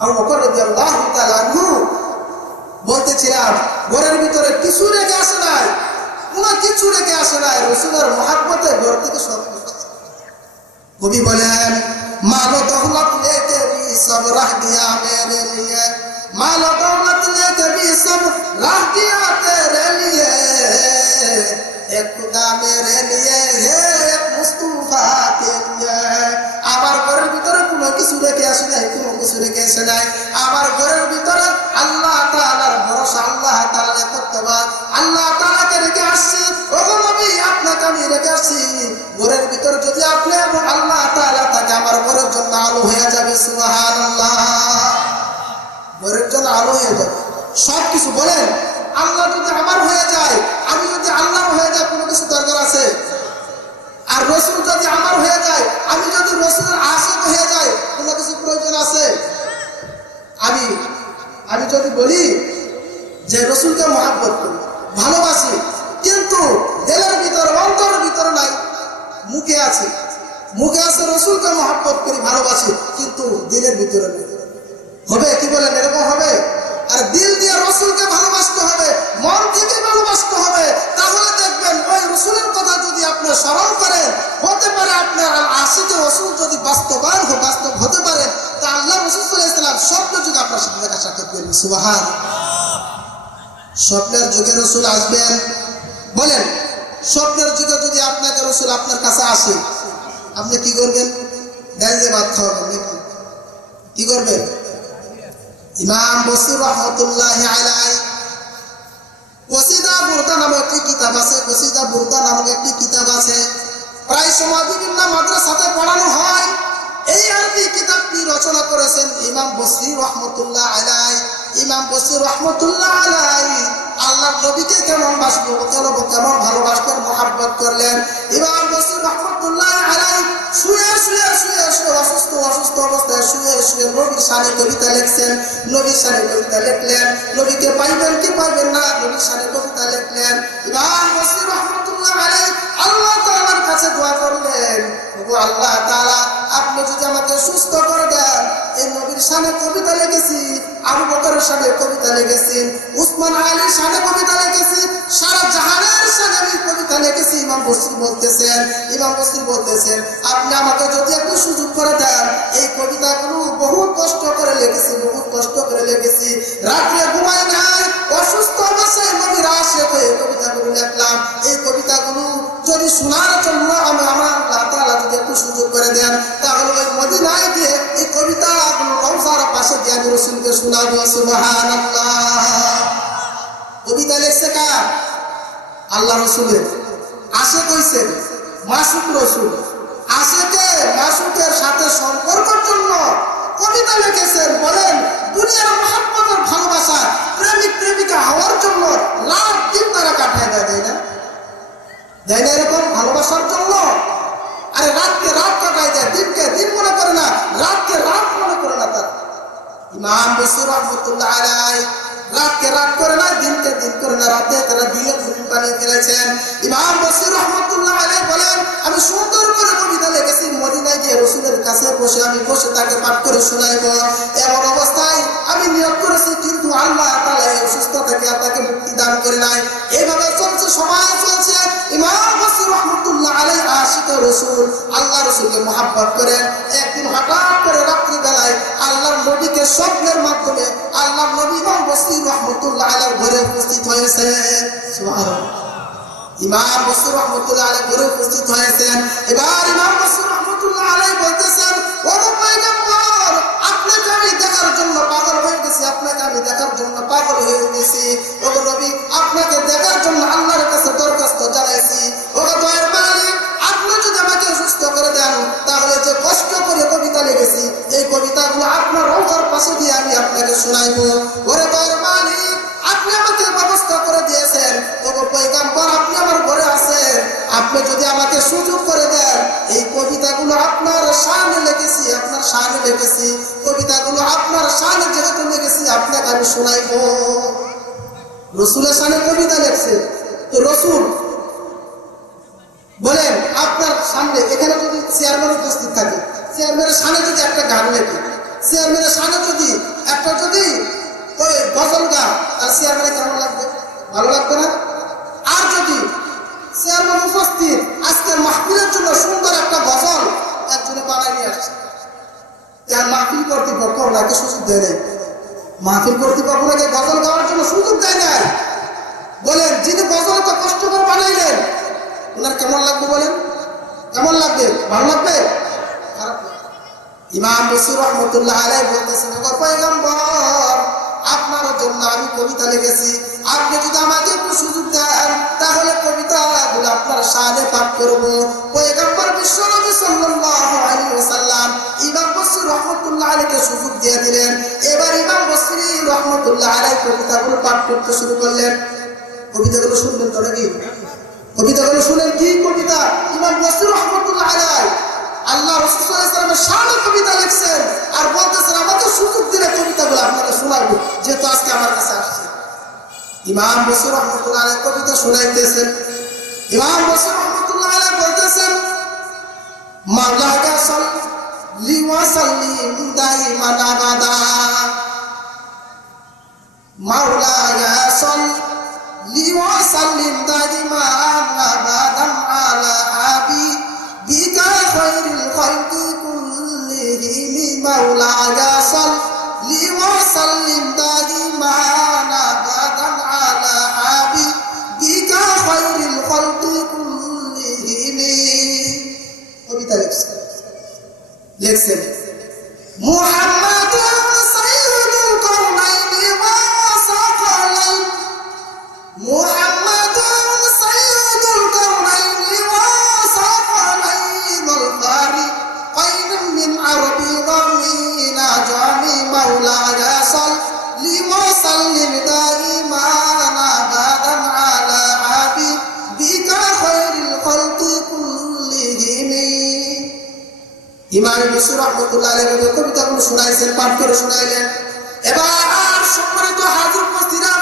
আবু বকর রাদিয়াল্লাহু তাআলা আনহু বলতেছিলাম, ঘরের ভিতরে কিছু রেখে আসে নাই, কোনো কিছু রেখে আসে নাই, রাসূলের মহব্বতে ঘর থেকে সব। কবি বলেন, মালো দৌলত লেকে ভি সব রাহ দিয়া মেরে লিয়ে, मालो दौलत लेके भी सब राह दिया तेरे लिए, एक खुदा मेरे लिए है, एक मुस्तफा के लिए। আমার ঘরের ভিতরে কোনো কিছু রেখে আসে নাই, কোনো কিছু রেখে আসে নাই। আমার ঘরের ভিতরে আল্লাহ তাআলার ভরসা, আল্লাহ তাআলা করতে পারে, আল্লাহ তাআলাকে রেখে আসছি। ওগো নবী, আপনাকে আমি রেখে আসছি। ঘরের ভিতরে যদি আপনি এবং আল্লাহ তাআলা থাকে, আমার ঘরের জন্য আলো হয়ে যাবে। সুবহানাল্লাহ, ঘরের জন্য আলো হয়ে যাবে সবকিছু। বলেন, আল্লাহ যদি আমার হয়ে যায়, আমি যদি আল্লাহর হয়ে যায়, কোনো কিছু দরকার আছে? আর রাসূল যদি আমার হয়ে যায়, আমি যদি রাসূলের আশিক হয়ে যায়, কোনো কিছু প্রয়োজন আছে? আমি যদি বলি যে রাসূলকে মহব্বত করি, ভালোবাসি, কিন্তু দিলের ভিতরে মুখে আছে, মুখে আছে রসুলকে মহব্বত করি, ভালোবাসি, কিন্তু দিলের ভিতরে নেই। হবে কি বলেন? এরকম হবে? আর দিল দিয়ে রসুলকে ভালোবাসতে হবে, মন থেকে ভালোবাসতে হবে। তাহলে দেখবেন ওই রসুলের কথা যদি আপনি স্মরণ করেন, হতে পারে আপনার আশিকে রসুল যদি বাস্তব হতে পারে, তা আল্লাহ রসুল সাল্লাল্লাহু আলাইহি ওয়াসাল্লাম স্বপ্নের যুগে আপনার সাথে দেখা সাক্ষাৎ করবেন। সুবহানাল্লাহ। স্বপ্নের যুগে রসুল আসবেন। বলেন, স্বপ্নের যুগে যদি আপনাকে রসুল আপনার কাছে আসে, আপনি কি করবেন? ডাইলে ভাত খাওয়াবেন নাকি? কি করবেন? ইমাম বসির রহমতুল্লাহি আলাইহি কসিদা বুরদা নামক একটি কিতাব আছে। কসিদা বুরদা নামক একটি কিতাব আছে, প্রায় সময় বিভিন্ন মাদ্রাসাতে পড়ানো হয়। এই আরবি কিতাবটি রচনা করেছেন ইমাম বসরি রহমতুল্লাহ আলাইহি। ইমাম বসরি রহমতুল্লাহ আলাইহি আল্লাহর নবীকে কেমন কেমন ভালোবাসতেন, মহব্বত করলেন। ইমাম বসরি রহমতুল্লাহ আলাইহি শুয়ে অসুস্থ অবস্থায় শুয়ে নবীর শানে কবিতা লিখছেন। নবীর শানে কবিতা লিখলেন, নবীকে পাইবেন কি পাইবেন না, নবীর শানে কবিতা লিখলেন। ইমাম বসরি রহমতুল্লাহ আলাইহি আল্লাহ তাআলার কাছে দোয়া করলেন, ওগো আল্লাহ তাআলা, আপনি যদি আমাকে সুস্থ করে দেন, এই নবীর শানে কবিতা লিখেছি, আবু বকরের শানে কবিতা লিখেছি, উসমান আলীর শানে কবিতা লিখেছি, সারা জাহানের শানে আমি কবিতা লিখেছি। ইমাম বসরি বলতেছেন আপনি আমাকে যদি একটু সুযোগ করে দেন, এই কবিতাগুলো বহুত কষ্ট করে লিখেছি, রাত্রে ঘুমাই নাই, অসুস্থ অবস্থায় নবীর আশিক হয়ে কবিতাগুলো লিখলাম। এই কবিতাগুলো যদি শোনার জন্য আমার আল্লাহ তাআলা যদি একটু সুযোগ করে দেন, তাহলে ওই মদিনায় গিয়ে এই কবিতাগুলো রওজার পাশে দিয়ে আমি রাসূলকে শোনাবো। সুবহানাল্লাহ। কবিতা লিখছে কার? আল্লাহ রাসূলের আশিক হইছেন মাসুক রাসূল। মাসুকের সাথে সম্পর্কের জন্য কবিতা লিখেছেন। বলেন, দুনিয়ার মহব্বতের ভালোবাসা, প্রেমিক প্রেমিকা হওয়ার জন্য রাত দিন তারা কাটায় দেয় না? এরকম ভালোবাসার জন্য? আরে রাতকে রাত কাটায় দেয়, দিনকে দিন মনে করে না, রাতকে রাত মনে করে না। তার ইমাম বসরি রহমতুল্লাহ আলাইহি রাতকে রাত করে না, দিনকে দিন করে না, রাতে তারা দিনের ফুল বানিয়ে ফেলেছেন। ইমাম বসরি রহমতুল্লাহ আলাইহি বলেন, আমি সুন্দর করে কবিতা লিখেছি, মদিনায় গিয়ে রাসূলের কাছে আমি বসে তাকে পাঠ করে শোনাইব। এমন অবস্থায় আমি নিয়ত করেছি, কিন্তু আল্লাহ তাআলা এই অসুস্থ থেকে তাকে মুক্তি দান করে নাই। এইভাবে চলছে, সময় চলছে। ইমাম বসরি রহমতুল্লাহ আলাইহি আশিক রাসূল, আল্লাহ রাসূলকে মহব্বত করেন। একদিন হঠাৎ করে রাত্রি বেলায় আল্লাহর নবীকে স্বপ্নের মাধ্যমে আল্লাহর নবী ইমাম বসরি রহমতুল্লাহ আলাইহির ঘরে উপস্থিত হয়েছে। সুবহানাল্লাহ। ইমাম বসরি রহমতুল্লাহ আলাইহির ঘরে উপস্থিত হয়েছেন। এবার ইমাম বসরি রহমতুল্লাহ আলাইহি বলতেছেন, ও পয়গম্বর, আপনাকে আমি দেখার জন্য পাগল হয়ে গেছি, ও নবী, আপনাকে দেখার জন্য আল্লাহর কাছে দরখাস্ত জানাইছি। ও দয়ার মালিক, আপনি যদি আমাকে সুস্থ করে দেন, তাহলে যে কষ্ট করে কবিতা লিখেছি, এই কবিতাগুলো আপনার রওজার পাশে দিয়ে আমি আপনাকে শোনাইবো। ওরে দয়ার মালিক, আপনি আমাকে ব্যবস্থা করে দিয়েছেন, ও পয়গম্বর, আপনি আমার ঘরে আছেন, আপনি যদি আমাকে সুযোগ করে দেন, এই কবিতাগুলো আপনার শানে লিখেছি, কবিতাগুলো আপনার শানে যেহেতু লিখেছি, আপনাকে আমি শোনাইবো। রসুলের শানে কবিতা লিখছে, তো রসুল বলেন, আপনার সামনে এখানে যদি চেয়ারম্যান উপস্থিত থাকে, চেয়ারম্যানের শানে যদি একটা গান লেখে, চেয়ারম্যানের শানে যদি একটা ওই গজল গান, আর চেয়ারম্যানের কেমন লাগবে? ভালো লাগবে না? আর যদি চেয়ারম্যান উপস্থিত আজকের মাহফিলের জন্য সুন্দর একটা গজল একজনে বানাই নিয়ে আসছে, মাহফিল কর্তৃপক্ষ ওনাকে সুযোগ দেয় নাই, মাহফিল কর্তৃপক্ষ ওনাকে গজল গাওয়ার জন্য সুযোগ দেয় নাই। বলেন, যিনি গজল এত কষ্ট করে বানাইলেন, ওনার কেমন লাগবে? বলেন, কেমন লাগবে? ভালো লাগবে? খারাপ লাগবে? ইমাম বসরি রহমতুল্লাহ আলাইহি বলতেছেন, ও পয়গম্বর, আপনার জন্য আমি কবিতা লিখেছি, আপনি যদি আমাকে একটু সুযোগ দেন, তাহলে কবিতাগুলো আপনার শানে পাঠ করব। পয়গম্বর বিশ্বনবী সাল্লাল্লাহু আলাইহি ওয়াসাল্লাম ইমাম বসরি রহমতুল্লাহ আলাইহিকে সুযোগ দিয়ে দিলেন। এবার ইমাম বসরি রহমতুল্লাহ আলাইহি কবিতাগুলো পাঠ করতে শুরু করলেন। কবিতাগুলো শুনবেন তো নাকি? কবিতাগুলো শুনেন, কি কবিতা? ইমাম বসরি রহমতুল্লাহ আলাইহি আল্লাহ রাসূল সাল্লাল্লাহু আলাইহি ওয়াসাল্লামের শানে কবিতা লিখছেন, আর বলতেছেন আমাকে সুযোগ দিলে কবিতাগুলো আপনাকে শোনাবো, যেহেতু আজকে আমার কাছে আসছে। ইমাম বসরি রহমতুল্লাহ আলাইহি কবিতা শোনাইতেছেন। ইমাম বসরি রহমতুল্লাহ আলাইহি বলতেছেন, মাওলানা সাল্লি ওয়া সাল্লিম দাইমান আবাদা মাওলানা সাল্লি ওয়া সাল্লিম দাইমান আবাদান আলা হাবিবিকা খায়রুল খালকি কুল্লিহিম মাওলানা সাল্লি ওয়া সাল্লিম দাইমান আবাদান আলা হাবিবিকা খায়রুল খালকি কুল্লিহিম। কবিতা লিখছেন মুহাম্মাদুন সাইয়্যিদুল কাওনাইনি ওয়া সাকালাইন মুহাম্মাদুন সাইয়্যিদুল কাওনাইনি ওয়া সাকালাইন আল ফারিকাইন মিন আরবি ওয়া মিন আজমি মাওলানা সাল্লি ওয়া সাল্লিম দাইমান আবাদান আলা হাবিবিকা খায়রুল খালকি কুল্লিহিম। ইমাম বসরি রাহমাতুল্লাহ আলাইহি কবিতাগুলো শোনাইছেন, পাঠ করে শোনাইলেন। এবার সম্মানিত হাজির উপস্থিতিরা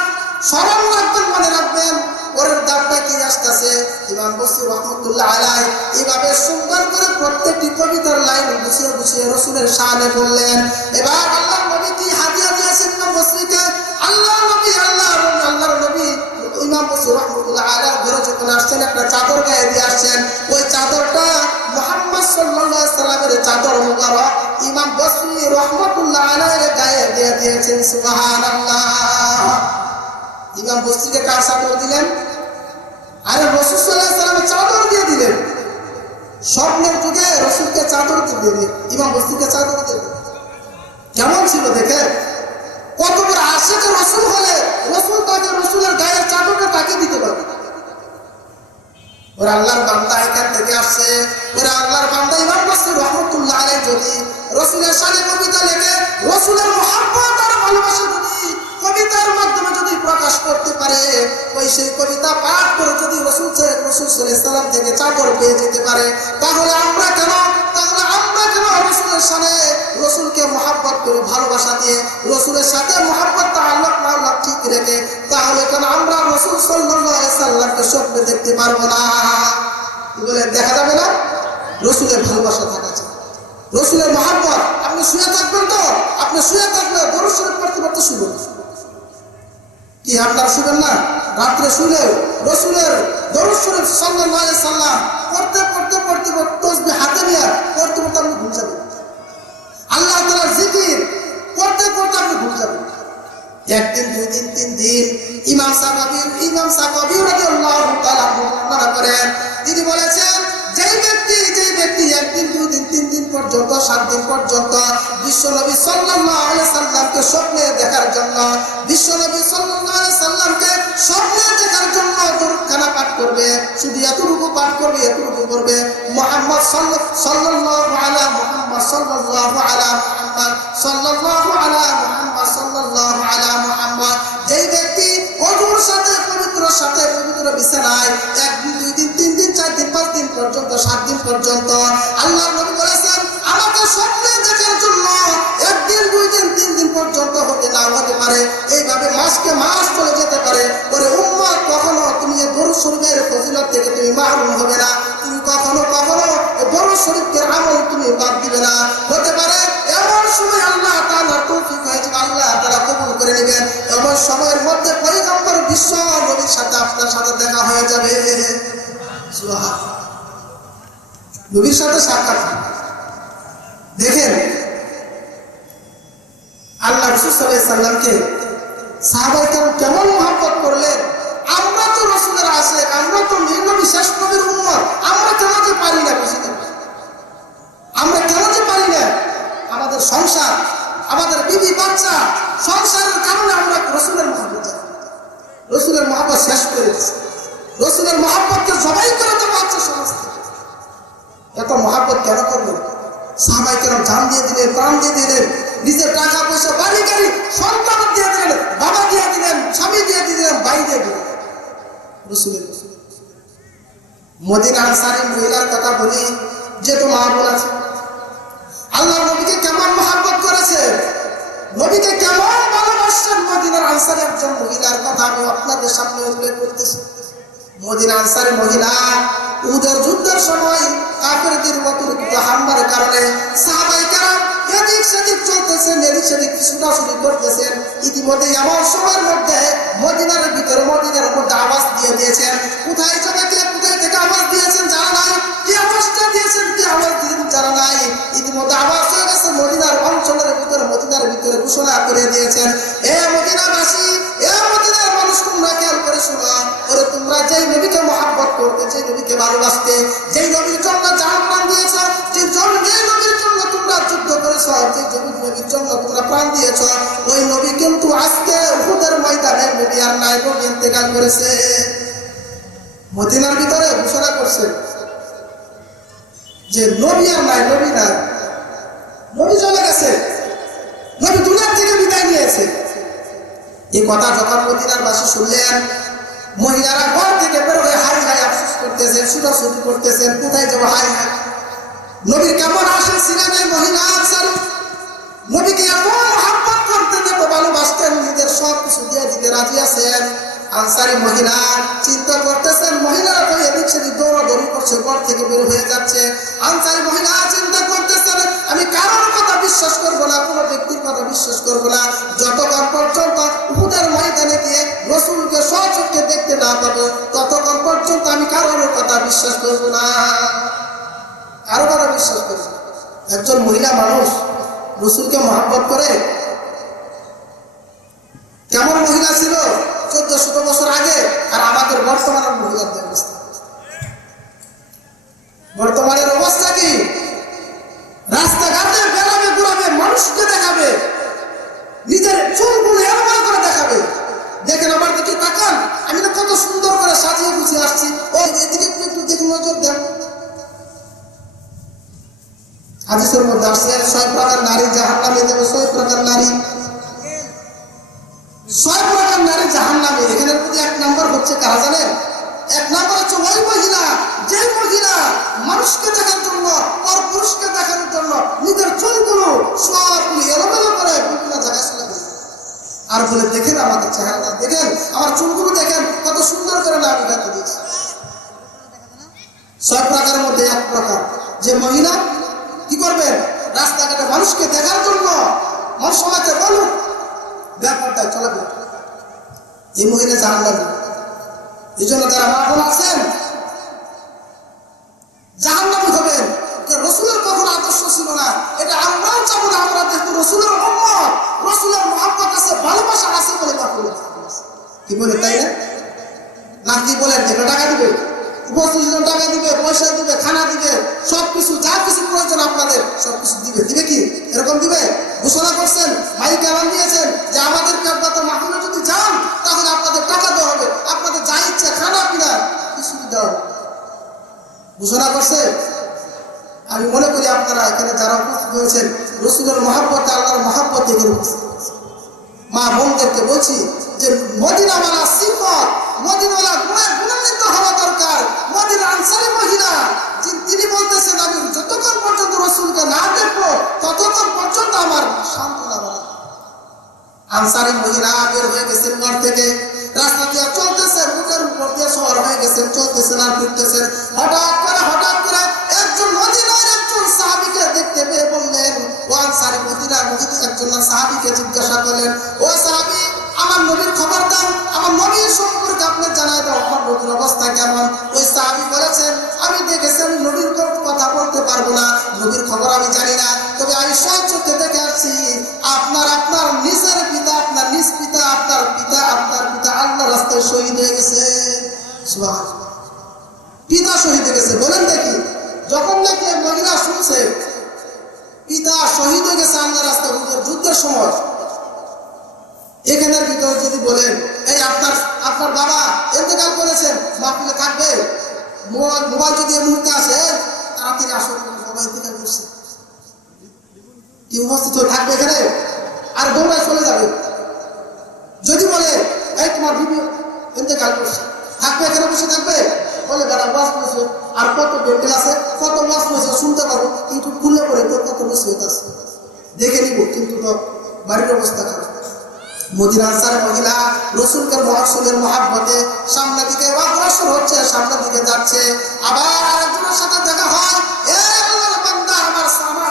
স্মরণ রাখবেন, মনে রাখবেন ওরের দামটা কি আসতেছে। ইমাম বসরি রাহমাতুল্লাহ আলাইহি এইভাবে সুন্দর করে প্রত্যেকটি কবিতার লাইন গুছিয়ে গুছিয়ে রাসূলের শানে বললেন। এবার আল্লাহর নবী কি হাদিয়া দিয়েছেন ইমাম বসরিকে? আল্লাহর নবী আল্লাহর নবী ইমাম বসরি রাহমাতুল্লাহ আলাইহি ঘরে যখন আসছেন একটা চাদর গায়ে দিয়ে আসছেন। ওই চাদরটা মুহাম্মদ সাল্লাল্লাহু আলাইহি সাল্লামের চাদর মুবারক ইমাম বসরি রাহমাতুল্লাহ আলাইহির গায়ে দিয়ে দিয়েছেন। সুবহানাল্লাহ। ইমাম বসরিকে কার চাদর দিলেন? আরে রাসূল সাল্লাল্লাহু আলাইহি সাল্লামের চাদর দিয়ে দিলেন। স্বপ্নের যুগে রাসূলকে চাদর দিয়ে দিলেন, ইমাম বসরিকে চাদর দিলেন। কেমন ছিল দেখে, কত বড় আশিক রাসূল হলে রাসূল তাকে রাসূলের গায়ের চাদরটা তাকে দিতে পারবে। ওরা আল্লাহর বান্দা এখান থেকে আসছে, ওরা আল্লাহর বান্দা ইমাম বসরি রাহমাতুল্লাহ আলাইহি যদি রাসূলের শানে কবিতা লেখে, রাসূলের মুহাব্বত আর ভালোবাসা যদি কবিতার মাধ্যমে যদি প্রকাশ করতে পারে, ওই সেই কবিতা পাঠ করে যদি রাসূল সাল্লাল্লাহু আলাইহি সাল্লাম থেকে চাদর পেয়ে যেতে পারে, তাহলে আমরা কেন রাসূলের শানে রাসূলকে মুহাব্বত করে ভালোবাসা দিয়ে রাসূলের সাথে মুহাব্বত তাআল্লুক মাআল্লাহ ঠিক রেখে তাহলে কেন আমরা রাসূল সাল্লাল্লাহু আলাইহি সাল্লামকে স্বপ্নে দেখতে পারবো না? বলে দেখা যাবে না? রাসূলের ভালোবাসা থাকা চাই, রাসূলের মুহাব্বত। আপনি শুয়ে থাকবেন তো, আপনি শুয়ে থাকলে দরুদ শরীফ পড়তে পড়তে শুবেন। কি আপনারা শুবেন না? রাত্রে শুলে রাসূলের দরুদ শরীফ সাল্লাল্লাহু আলাইহি সাল্লাম পড়তে পড়তে তাসবিহ হাতে নিয়ে পড়তে পড়তে আপনি ঘুম যাবেন। আল্লাহ তাআলার জিকির পড়তে পড়তে আপনি ঘুম যাবেন। একদিন, দুই দিন, তিন দিন ইমাম সাকাবী রাদিয়াল্লাহু তাআলা বর্ণনা করেন, তিনি বলেছেন যেই ব্যক্তি একদিন, দুই দিন, তিন দিন পর্যন্ত, 7 দিন পর্যন্ত বিশ্বনবী সাল্লাল্লাহু আলাইহি সাল্লামকে স্বপ্নে দেখার জন্য, বিশ্বনবী সাল্লাল্লাহু আলাইহি সাল্লামকে স্বপ্নে দেখার জন্য দরুদখানা পাঠ করবে, শুধু এতটুকু পাঠ করবে, এতটুকু করবে মুহাম্মদ সাল্লাল্লাহু আলা মুহাম্মদ সাল্লাল্লাহু আলা মুহাম্মদ সাল্লাল্লাহু আলা মুহাম্মদ সাল্লাল্লাহু আলা মুহাম্মদ। যেই ব্যক্তি ওযুর সাথে পবিত্র বিছানায় একদিন, দুই দিন, তিন দিন, 4 দিন, 5 দিন পর্যন্ত, 7 দিন পর্যন্ত আল্লাহর নবী বলেছেন আমাকে স্বপ্নে দেখার জন্য একদিন, দুই দিন, 3 দিন পর্যন্ত হতে না হতে পারে, এইভাবে মাসকে মাস চলে যেতে পারে। ওরে উম্মত, কখনো তুমি এই দরুদ শরীফের ফজিলত থেকে তুমি মাহরুম হবে না। তুমি কখনো দরুদ শরীফের আমল তুমি বাদ দিবে না। হতে পারে এমন সময় আল্লাহ তাআলার তৌফিক হয়েছে, আল্লাহ তাআলা কবুল করে নেবেন। এমন সময়ের মধ্যে পয়গম্বর বিশ্ব নবীর সাথে আপনার সাথে দেখা হয়ে যাবে। সুবহানাল্লাহ। নবীর সাথে সাক্ষাৎ দেখেন, আল্লাহ রাসূল সাল্লাল্লাহু আলাইহি সাল্লামকে সাহাবায়ে কেরাম কেমন মহব্বত করলেন। আমরা তো রাসূলের আশিক, আমরা তো নবী শেষ নবীর উম্মত, আমরা কেন যে পারি না বুঝতে? আমরা কেন যে পারি না? আমাদের সংসার, আমাদের বিবি বাচ্চা, সংসারের কারণে আমরা রাসূলের মহব্বত, রাসূলের মহব্বত শেষ করে দিয়েছি। রাসূলের মহব্বতকে জবাই করে তো বাচ্চা সমাজ থেকে এত মহব্বত কেন করবেন? সাহাবায়ে কেরাম জান দিয়ে দিলেন, প্রাণ দিয়ে দিলেন, নিজের টাকা পয়সা, বাড়ি গাড়ি, সন্তান দিয়ে দিলেন, বাবা দিয়ে দিলেন, স্বামী দিয়ে দিলেন, ভাই দিয়ে দিলেন রাসূলের। মদিনা আনসারী মহিলার কথা বলি, যেহেতু মা বোন আছে, আল্লাহ নবীকে কেমন মহব্বত করেছে, নবীকে কেমন ভালোবাসেন। মদিনার আনসারী একজন মহিলার কথা আমি আপনাদের সামনে উল্লেখ করতেছি। মদিনা আনসারী মহিলা উহুদের যুদ্ধের সময় কাফেরদের অতিরিক্ত হামলার কারণে সাহাবায়ে কেরাম এদিক সেদিক চলতেছেন, এদিক সেদিক ছুটাছুটি করতেছেন। ইতিমধ্যে এমন সময়ের মধ্যে মদিনার ভিতরে মদিনার মধ্যে আওয়াজ দিয়ে দিয়েছেন। কোথায় যাবে কে, কোথায় থেকে আওয়াজ দিয়েছেন জানা নাই, কি আওয়াজটা দিয়েছেন, কি আওয়াজ দিয়েছেন জানা নাই। ইতিমধ্যে আওয়াজ হয়ে গেছে মদিনার অঞ্চলের ভিতরে, মদিনার ভিতরে ঘোষণা করে দিয়েছেন, এ মদিনাবাসী, এ মদিনার মানুষ, তোমরা খেয়াল করে শোনো, ওরে তোমরা যেই নবীকে মহব্বত করতে, যেই নবীকে ভালোবাসতে, যেই নবীর জন্য জান প্রাণ দিয়েছ, যেই নবীর জন্য তোমরা যুদ্ধ করেছ, যেই নবীর জন্য তোমরা প্রাণ দিয়েছ, ওই নবী কিন্তু আজকে উহুদের ময়দানে নবী আর নাই, নবী ইন্তেকাল করেছে। মদিনার ভিতরে ঘোষণা করছেন যে নবী আর নাই, নবী নাই, নবী চলে গেছে, নবী দুনিয়া থেকে বিদায় নিয়েছে। এই কথা যখন মদিনার বাসী শুনলেন, মহিলারা ঘর থেকে বের হয়ে হাই হাই আফসোস করতেছেন, ছুটাছুটি করতেছেন, কোথায় যাবো, হাই হাই। নবীর কেমন আসে সিনেমায় মহিলা আনসার, নবীকে এমন মহব্বত করতেন, এত ভালোবাসতেন, নিজের সব কিছু দিয়ে দিতে রাজি আছেন। আনসারি মহিলা চিন্তা করতেছেন, মহিলারা তো এদিক সেদিক দৌড়াদৌড়ি করছে, ঘর থেকে বের হয়ে যাচ্ছে। আনসারি মহিলা চিন্তা করতেছেন, আমি কারোর কথা বিশ্বাস করবো না, কোনো ব্যক্তির কথা বিশ্বাস করবো না, যতক্ষণ পর্যন্ত উহুদের ময়দানে গিয়ে রাসূলকে স্বচক্ষে দেখতে না পাবো, ততক্ষণ পর্যন্ত আমি কারোর কথা বিশ্বাস করবো না, কারো কথা বিশ্বাস করবো না। একজন মহিলা মানুষ রাসূলকে মহব্বত করে, কেমন মহিলা ছিল 1400 বছর আগে, আর আমাদের বর্তমানের মহিলাদের অবস্থা, বর্তমানের অবস্থা কি? রাস্তাঘাটে বেড়াবে, ঘুরাবে, মানুষকে দেখাবে, নিজের চুলগুলো এমন করে দেখাবে, দেখেন আমার দিকে তাকান, আমি না কত সুন্দর করে সাজিয়ে গুছিয়ে আসছি, ওই এদিকে একটু দেখে নজর দেন। হাদিসের মধ্যে আসছে 6 প্রকার নারী জাহান্নামে যাবে, 6 প্রকার নারী, 6 প্রকার নারী জাহান্নামে। এখানের প্রতি 1 নম্বর হচ্ছে কারা জানেন? 1 নম্বর হচ্ছে ওই মহিলা, যে মহিলা মানুষকে দেখার জন্য, পর পুরুষকে দেখানোর জন্য নিজের চুলগুলো সবগুলো এলোমেলো করে বিভিন্ন জায়গায় চলে গেছে, আর বলে দেখেন আমাদের চেহারাটা দেখেন, আমার চুলগুলো দেখেন, কত সুন্দর করে না আমি কাটতে দিয়েছি। 6 প্রকারের মধ্যে 1 প্রকার, যে মহিলা কি করবেন, রাস্তাঘাটে মানুষকে দেখার জন্য, মানুষ সমাজে বলুক ব্যাপারটা চলাবে, এই মহিলা জাহান্নামী। এই জন্য যারা মা বোন আছেন জাহান্নামী হবেন। রাসূলের কখনো আদর্শ ছিল না, এটা আমরাও চাবো না। আমরা যেহেতু রাসূলের উম্মত, রাসূলের মহব্বত আছে, ভালোবাসা আছে বলে তা বলে, কি বলে তাই না? কি বলেন, এটা টাকা দিবে, উপস্থিত টাকা দিবে, পয়সা দিবে, খানা দিবে, সবকিছু যা কিছু প্রয়োজন আপনাদের সবকিছু দিবে, দিবে কি? এরকম দিবে? ঘোষণা করছেন, মাইক এলান দিয়েছেন যে আমাদের মাহফিলে যদি যান তাহলে আপনাদের টাকা দেওয়া হবে, আপনাদের যা ইচ্ছা খানা পিনা কিছু দেওয়া হবে, ঘোষণা করছে। আমি মনে করি আপনারা এখানে যারা উপস্থিত হয়েছেন রাসূলের মহব্বতে, আল্লাহর মহব্বতে এখানে উপস্থিত, মা বোনদেরকে বলছি যে মদিনাওয়ালা সিফত, মদিনাওয়ালা গুণান্বিত হওয়া দরকার। মদিনা আনসারী মহিলা তিনি বলতেছেন, আমি যতক্ষণ পর্যন্ত রাসূলকে না দেখবো ততক্ষণ পর্যন্ত আমার সান্ত্বনা বাড়ে। আনসারী মহিলা বের হয়ে গেছেন ঘর থেকে, রাস্তা দিয়ে চলতেছেন, বুকের উপর দিয়ে সওয়ার হয়ে গেছেন, চলতেছেন আর ফিরতেছেন। হঠাৎ করে একজন মদিনার একজন সাহাবীকে দেখতে পেয়ে বললেন, ও আনসারী মদিনার একজন সাহাবীকে জিজ্ঞাসা করলেন, ও সাহাবী, আমার নবীর খবর দাও, আমার নবীর সম্পর্কে আপনি জানাই দাও, আমার নবীর অবস্থা কেমন? ওই সাহাবী বলেছেন, আমি দেখেছি, আমি নবীর কথা বলতে পারবো না, নবীর খবর আমি জানি না, তবে আমি স্বচক্ষে দেখে আসছি আপনার নিজের পিতা, আপনার নিজ পিতা, আপনার পিতা আল্লাহর রাস্তায় শহীদ হয়ে গেছে। সুবহানাল্লাহ, পিতা শহীদ হয়ে গেছে। বলেন দেখি, যখন নাকি মহিলা শুনছে পিতা শহীদ হয়ে গেছে আল্লাহর রাস্তায় যুদ্ধের সময়, এখানের ভিতরে যদি বলেন এই আপনার বাবা ইন্তেকাল করেছেন, মাহফিলে থাকবে, মোবাইল যদি এই মুহূর্তে আসে তাড়াতাড়ি আসো, বাবা ইন্তেকাল করছে, কি উপস্থিত হয়ে থাকবে এখানে? আর দৌড়ায় চলে যাবে। যদি বলে এই তোমার বিবি ইন্তেকাল করছে, থাকবে এখানে, বসে থাকবে? বলে বেড়া ওয়াজ করেছে, আর কত বেন্টেল আছে, কত ওয়াজ করেছে শুনতে পারবো, কিন্তু খুলে পড়ে তোর কত নসিহত আছে দেখে নিব, কিন্তু তো বাড়ির অবস্থা খারাপ। মদিনা আনসারের মহিলা রাসূলকে রাসূলের মহব্বতে সামনের দিকে অগ্রসর হচ্ছে, সামনের দিকে যাচ্ছে। আবার আরেকজনের সাথে দেখা হয়, এ আল্লাহর বান্দা,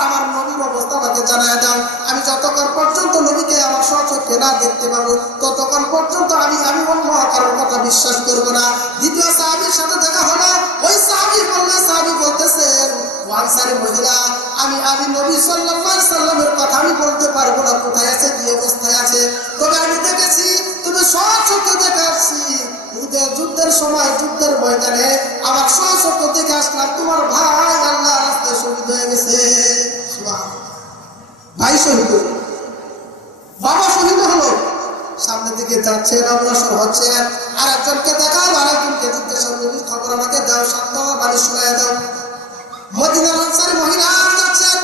আমার নবীর অবস্থা আমাকে জানায় দাও। আমি যতক্ষণ পর্যন্ত নবীকে আমার স্বচক্ষে না দেখতে পাবো ততক্ষণ পর্যন্ত আমি অন্য কারোর কথা বিশ্বাস করবো না। দ্বিতীয় সাহাবীর সাথে দেখা হলো, ওই সাহাবী বলতেছেন, আনসারী মহিলা, আমি নবী সাল্লাল্লাহু আলাইহি সাল্লামের কথা আমি বলতে পারবো না কোথায় আছে, কি অবস্থায় আছে, তবে আমি দেখেছি, তুমি স্বচক্ষে দেখে আসছি। যুদ্ধের সময়, যুদ্ধের ময়দানে আমার স্বচক্ষে দেখে আসলাম তোমার ভাই আল্লাহর রাস্তায় শহীদ হয়ে গেছে। ভাই শহীদ, বাবা শহীদ হলো। সামনের দিকে যাচ্ছে, অগ্রসর হচ্ছে। আর একজনকে দেখাও, আরেকজনকে জিজ্ঞাসা, নবীর খবর আমাকে দাও, সত্য বাড়ি শোনায় দাও। মদিনার আনসারী মহিলা যাচ্ছেন,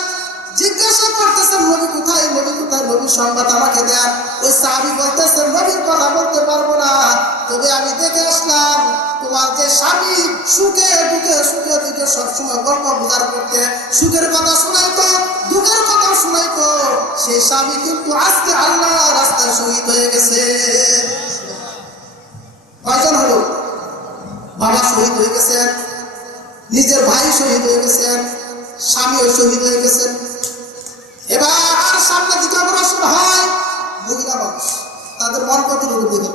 জিজ্ঞাসা করতেছেন নবী কোথায়, নবী কোথায়, নবীর সংবাদ আমাকে দেন। ওই সাহাবী বলতেছেন, নবীর কথা বলতে পারবো না, তবে আমি দেখে আসলাম তোমার যে স্বামী সুখে দুঃখে সবসময় গল্প গুজার করতে, সুখের কথা শোনাইতো, দুঃখের কথা শোনাইতো, সেই স্বামী কিন্তু আজকে আল্লাহর রাস্তায় শহীদ হয়ে গেছে। কয়জন হলো? বাবা শহীদ হয়ে গেছেন, নিজের ভাই শহীদ হয়ে গেছেন, স্বামীও শহীদ হয়ে গেছেন। এবার সামনে দিকে অগ্রসর হয় মহিলা মানুষ, তাদের মন কতটুকু দিকে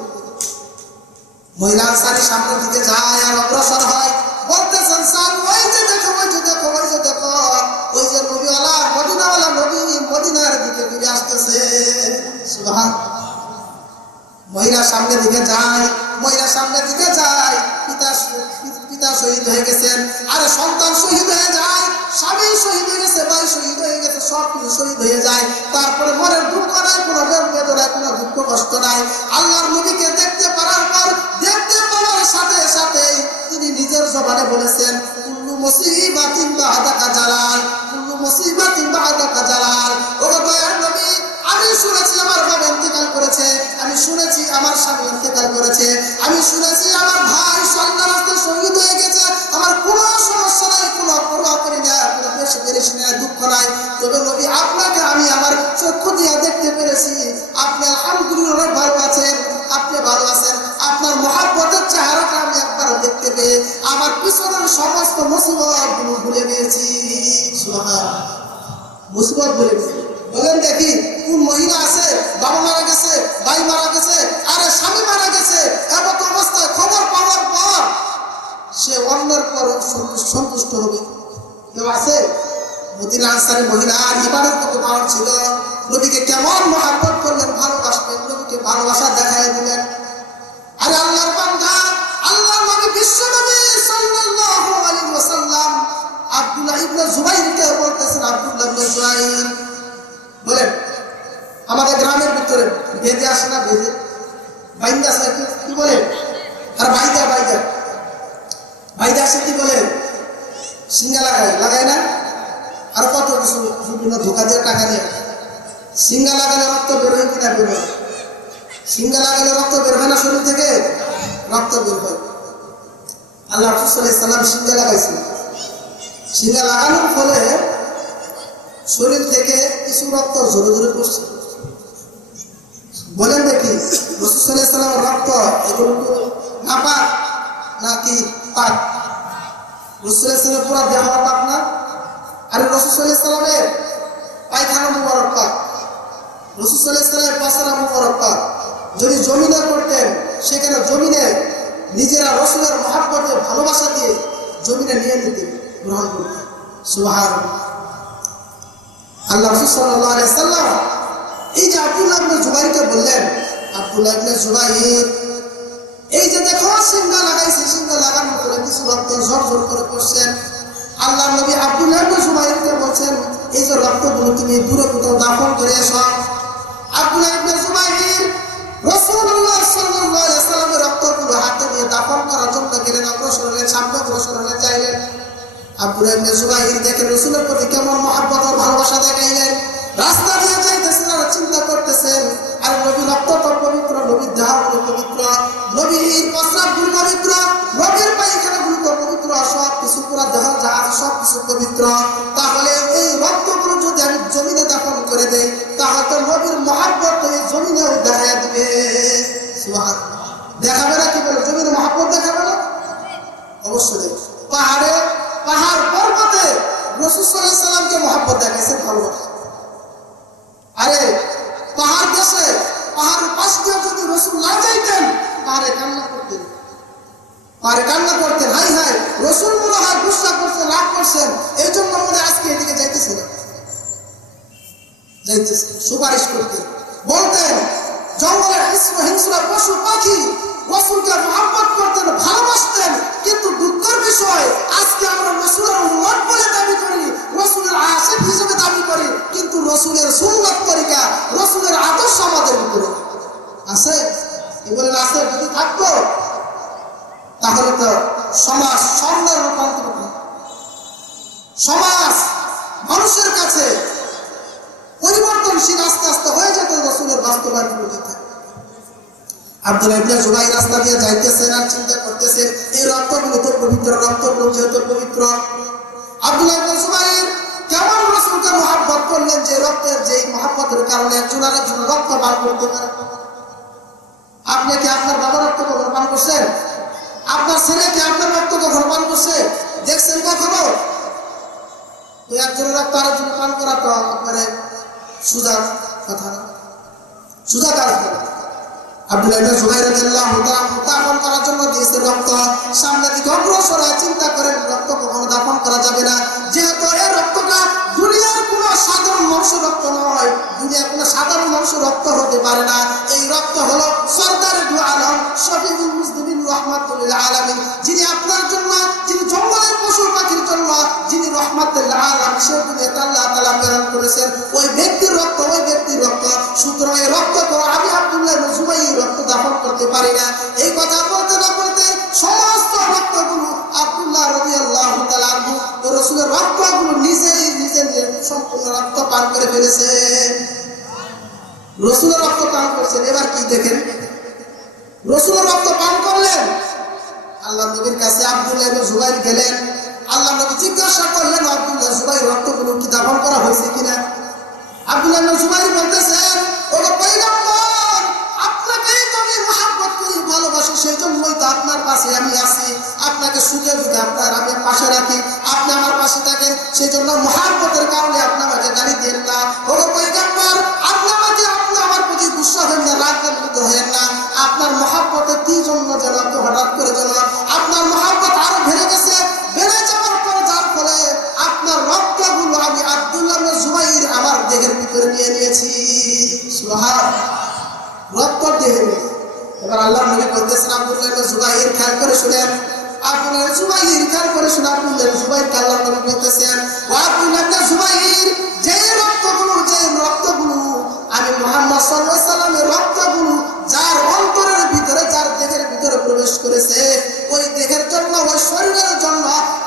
মহিলা আনসারী সামনের দিকে যায় আর অগ্রসর হয়, বলতেছেন, স্যার ওই যে দেখো, ওই যে দেখো, ওই যে দেখো, ওই যে নবীওয়ালা, মদিনাওয়ালা নবী মদিনার দিকে ফিরে আসতেছে। সুবহানাল্লাহ। মহিলা সামনের দিকে যায়, মহিলা সামনের দিকে যায়, পিতা শহীদ হয়ে গেছেন, আরে সন্তান শহীদ হয়ে যায়, স্বামী শহীদ হয়ে গেছে, ভাই শহীদ হয়ে গেছে, সব কিছু শহীদ হয়ে যায়। তারপরে মনের দুঃখ নাই, কোনো বেদনা, কোনো দুঃখ কষ্ট নাই। আল্লাহর নবীকে দেখতে পারার পর, দেখতে পাওয়ার সাথে সাথে তিনি নিজের জবানে বলেছেন, কুল্লু মুসিবাতিন বা'দাকা জালাল, কুল্লু মুসিবাতিন বা'দাকা জালাল। ও দয়ার নবী, আমি শুনেছি আমার বাবা ইন্তেকাল করেছে, আমি শুনেছি আমার স্বামী ইন্তেকাল করেছে, আমি শুনেছি আমার ভাই আল্লাহর রাস্তায় শহীদ হয়ে গেছে, আমার কোনো সমস্যা নাই, কোনো পরোয়া করি না, কোনো পেরেশানি নাই, দুঃখ নাই। তবে নবী আপনাকে আমি আমার চক্ষু দিয়ে দেখতে পেরেছি, আপনি আলহামদুলিল্লাহ ভালো আছেন, আপনি ভালো আছেন, আপনার মহব্বতের চেহারাটা আমি একবার দেখতে পেয়ে আমার পিছনের সমস্ত মুসিবত গুলো ভুলে গিয়েছি। সুবহানাল্লাহ, মুসিবত ভুলে গেছি। বলেন দেখি, কোন মহিলা আছে বাবা মারা গেছে, ভাই মারা গেছে, আরে স্বামী মারা গেছে, এমন অবস্থায় খবর পাওয়ার পর সে অন্যের পর সন্তুষ্ট হবে? কেউ আছে? মদিনা আনসারী মহিলা আর ইমানের কত পাওয়ার ছিল, নবীকে কেমন মহব্বত করলেন, ভালোবাসলেন, নবীকে ভালোবাসা দেখায় দিলেন। আরে আল্লাহর বান্দা, আল্লাহর নবী, বিশ্ব নবী সাল্লাল্লাহু আলাইহি ওয়াসাল্লাম আব্দুল্লাহ ইবনে জুবাইরকে বলতেছেন, আব্দুল্লাহ ইবনে জুবাইর, বলেন আমাদের গ্রামের ভিতরে বেঁধে আসে না, বেঁধে বাইন্দা আসে, কি বলে, আর বাইদা আসে, কি বলে, সিঙ্গা লাগায় না, আর কত কিছু বিভিন্ন ধোকা দিয়ে টাকা নিয়ে। সিঙ্গা লাগালে রক্ত বের হয় কিনা? বের হয়। সিঙ্গা লাগালে রক্ত বের হয় না, শরীর থেকে রক্ত বের হয়। আল্লাহ রাসূল সাল্লাল্লাহু আলাইহি ওয়াসাল্লাম সিঙ্গা লাগাইছেন, সিঙ্গা লাগানোর ফলে শরীর থেকে কিছু রক্ত জোরে জোরে পড়ছে। বলেন দেখি, রাসূল সাল্লাল্লাহু আলাইহি ওয়াসাল্লামের রক্ত এগুলো নাপাক নাকি পাক? রাসূল সাল্লাল্লাহু আলাইহি ওয়াসাল্লামের পুরো দেহ পাক না? আর রাসূল সাল্লাল্লাহু আলাইহি ওয়াসাল্লামের পায়খানা মুবারক পাক, রাসূল সাল্লাল্লাহু আলাইহি ওয়াসাল্লামের পায়খানা মুবারক পাক। যদি জমিনে করতেন, সেখানে জমিনে নিজেরা রাসূলের মহব্বতে ভালোবাসা দিয়ে জমিনে নিয়ে নিতেন, গ্রহণ করতেন। সুবহানাল্লাহ। আল্লাহ রাসূল সাল্লাল্লাহু আলাইহি ওয়াসাল্লাম এই যে আব্দুল্লাহ ইবনে জুবাইরকে বললেন, আব্দুল্লাহ ইবনে জুবাইর, এই যে দেখো সিঙ্গা লাগাইছে, সিঙ্গা লাগানোর পরে কিছু রক্ত ঝরঝর করে পড়ছেন। আল্লাহ নবী আব্দুল্লাহ ইবনে জুবাইরকে বলছেন, এই যে রক্তগুলো তুমি দূরে কোথাও দাফন করে এসো। আব্দুল্লাহ ইবনে জুবাইর রাসূলুল্লাহ সাল্লাল্লাহু আলাইহি ওয়াসাল্লামের রক্তগুলো হাতে নিয়ে দাফন করার জন্য গেলেন, অগ্রসর হলেন, সামনে অগ্রসর হলেন, চাইলেন। আব্দুল্লাহ ইবনে জুবাইর দেখেন রাসূলের প্রতি কেমন মহব্বত ও ভালোবাসা দেখাইলেন। রাস্তা দিয়ে যাইতেছেন আর চিন্তা করতেছেন, আর নবীর রক্তটা পবিত্র, নবীর দেহগুলো পবিত্র, নবীর প্রস্রাবগুলো পবিত্র, নবীর পায়খানাগুলো পবিত্র, সব কিছু পুরা দেহ জাহাজ সব কিছু পবিত্র। তাহলে এই রক্তগুলো যদি আমি জমিনে দাফন করে দেই, তাহলে নবীর মহব্বত এই জমিনেও দেখা দিবে। অবশ্যই পাহাড়ে পাহাড় পর্বতে রাসূল সাল্লাল্লাহু আলাইহি সাল্লামকে মহব্বত দেখাইছে, ভালোবাসা। আরে পাহাড় দেশে পাহাড়ের পাশ দিয়ে যদি রাসূল না যাইতেন পাহাড়ে কান্না করতেন, হাই হাই রাসূল মনে হয় গুসা করছেন, রাগ করছেন, এই জন্য মনে আজকে এদিকে যাইতেছিল, সুপারিশ করতেন, বলতেন জঙ্গলের হিংস্র পশু পাখি রাসূলকে মহব্বত করতেন, ভালোবাসতেন। কিন্তু দুঃখের বিষয় আজকে আমরা রাসূলের উম্মত বলে দাবি করি, রাসূলের আশিক হিসেবে দাবি করি, কিন্তু রাসূলের সুন্নাত তরিকা, রাসূলের আদর্শ আমাদের ভিতরে আছে। কি বলেন আছে? যদি থাকতো তাহলে তো সমাজ স্বর্ণের রূপান্তরিত, সমাজ মানুষের কাছে পরিবর্তনশীল আস্তে আস্তে হয়ে যেত রাসূলের বাস্তবায়ন বুঝতে। আব্দুল্লাহ ইবনে জুবাইর রাস্তা দিয়ে যাইতেছেন আর চিন্তা করতেছেন এই রক্তগুলো তো পবিত্র, রক্তগুলো যেহেতু পবিত্র, আব্দুল্লাহ ইবনে জুবাইর কেমন রাসূলকে মহব্বত করলেন যে রক্তের যেই মহব্বতের কারণে একজন আরেকজন রক্ত পান করতে পারে। আপনি কি আপনার বাবার রক্ত কখনো পান করছেন? আপনার ছেলে কি আপনার রক্ত কখনো পান করছে? দেখছেন কখনো? তো একজনের রক্ত আরেকজন পান করা তো একবারে সুজা কথা না, সুজা কাজ করে। আব্দুল্লাহ ইবনে জুবাইর রাদিয়াল্লাহু তাআলা দাফন করার জন্য দিয়েছে রক্ত, সামনে দিকে অগ্রসর হয়ে চিন্তা করেন রক্ত কখনো দাফন করা যাবে না, যেহেতু এই রক্তটা দুনিয়ার কোনো সাধারণ মানুষের রক্ত নয়, দুনিয়ার কোনো সাধারণ মানুষের রক্ত হতে পারে না। এই রক্ত হলো সরদারে দু আলম শফিউল মুসলিমিন রাহমাতুল লিল আলামিন, যিনি আপনার জন্য, যিনি জঙ্গলের পশু পাখির জন্য, যিনি রাহমাতুল লিল আলামিন সে দুনিয়াতে আল্লাহ তাআলা প্রেরণ করেছেন, ওই ব্যক্তির রক্ত, ওই ব্যক্তির রক্ত। সুতরাং এই রক্ত তো আমি আব্দুল্লাহ ইবনে জুবাইর রক্ত দাফন করতে পারি না। এই কথা বলতে না বলতে সমস্ত রক্তগুলো আব্দুল্লাহ রাদিয়াল্লাহু তাআলা আনহু রাসূলের রক্তগুলো নিজেই সম্পূর্ণ রক্ত পান করে ফেলেছেন, রাসূলের রক্ত পান করেছেন। এবার কি দেখেন, রাসূলের রক্ত পান করলেন, আল্লাহ নবীর কাছে আব্দুল্লাহ ইবনে জুবাইর গেলেন, আল্লাহ নবী জিজ্ঞাসা করলেন আব্দুল্লাহ জুবাইর রক্তগুলো কি দাফন করা হয়েছে কিনা? আব্দুল্লাহ ইবনে জুবাইর বলতেছেন, ও পয়গম্বর, আপনাকেই তো আমি মহব্বত করি, ভালোবাসি, সেই জন্যই তো আপনার পাশে আমি আছি, আপনাকে সুখে দুঃখে আপনার আমি পাশে রাখি, আপনি আমার পাশে থাকেন, সেই জন্য মহব্বতের কারণে আপনি আমাকে গালি দেন না। ও পয়গম্বর, আপনি আমার প্রতি গুসা হন না, রাগের মধ্যে হন না, আপনার মহব্বতে কি জন্য যেন আপনি হঠাৎ করে যেন আপনার মহব্বত আরো বেড়ে গেছে, বেড়ে যাওয়ার পর যার ফলে আপনার রক্তগুলো আমি আব্দুল্লাহ ইবনে জুবাইর আমার দেহের ভিতরে নিয়ে নিয়েছি। সুবহানাল্লাহ, রক্ত দেহে। এবার আল্লাহ নবী বলতেছেন আব্দুল্লাহ ইবনে জুবাইর খেয়াল করে শুনেন, আব্দুল্লাহ ইবনে জুবাইর খেয়াল করে শুনে আব্দুল্লাহ ইবনে জুবাইর আল্লাহ নবী বলতেছেন, ও আব্দুল্লাহ ইবনে জুবাইর, যে রক্তগুলো আমি মুহাম্মদ সাল্লাল্লাহু আলাইহি সাল্লামের রক্তগুলো যার অন্তরের ভিতরে, যার দেহের ভিতরে প্রবেশ করেছে, ওই দেহের জন্য, ওই শরীরের জন্য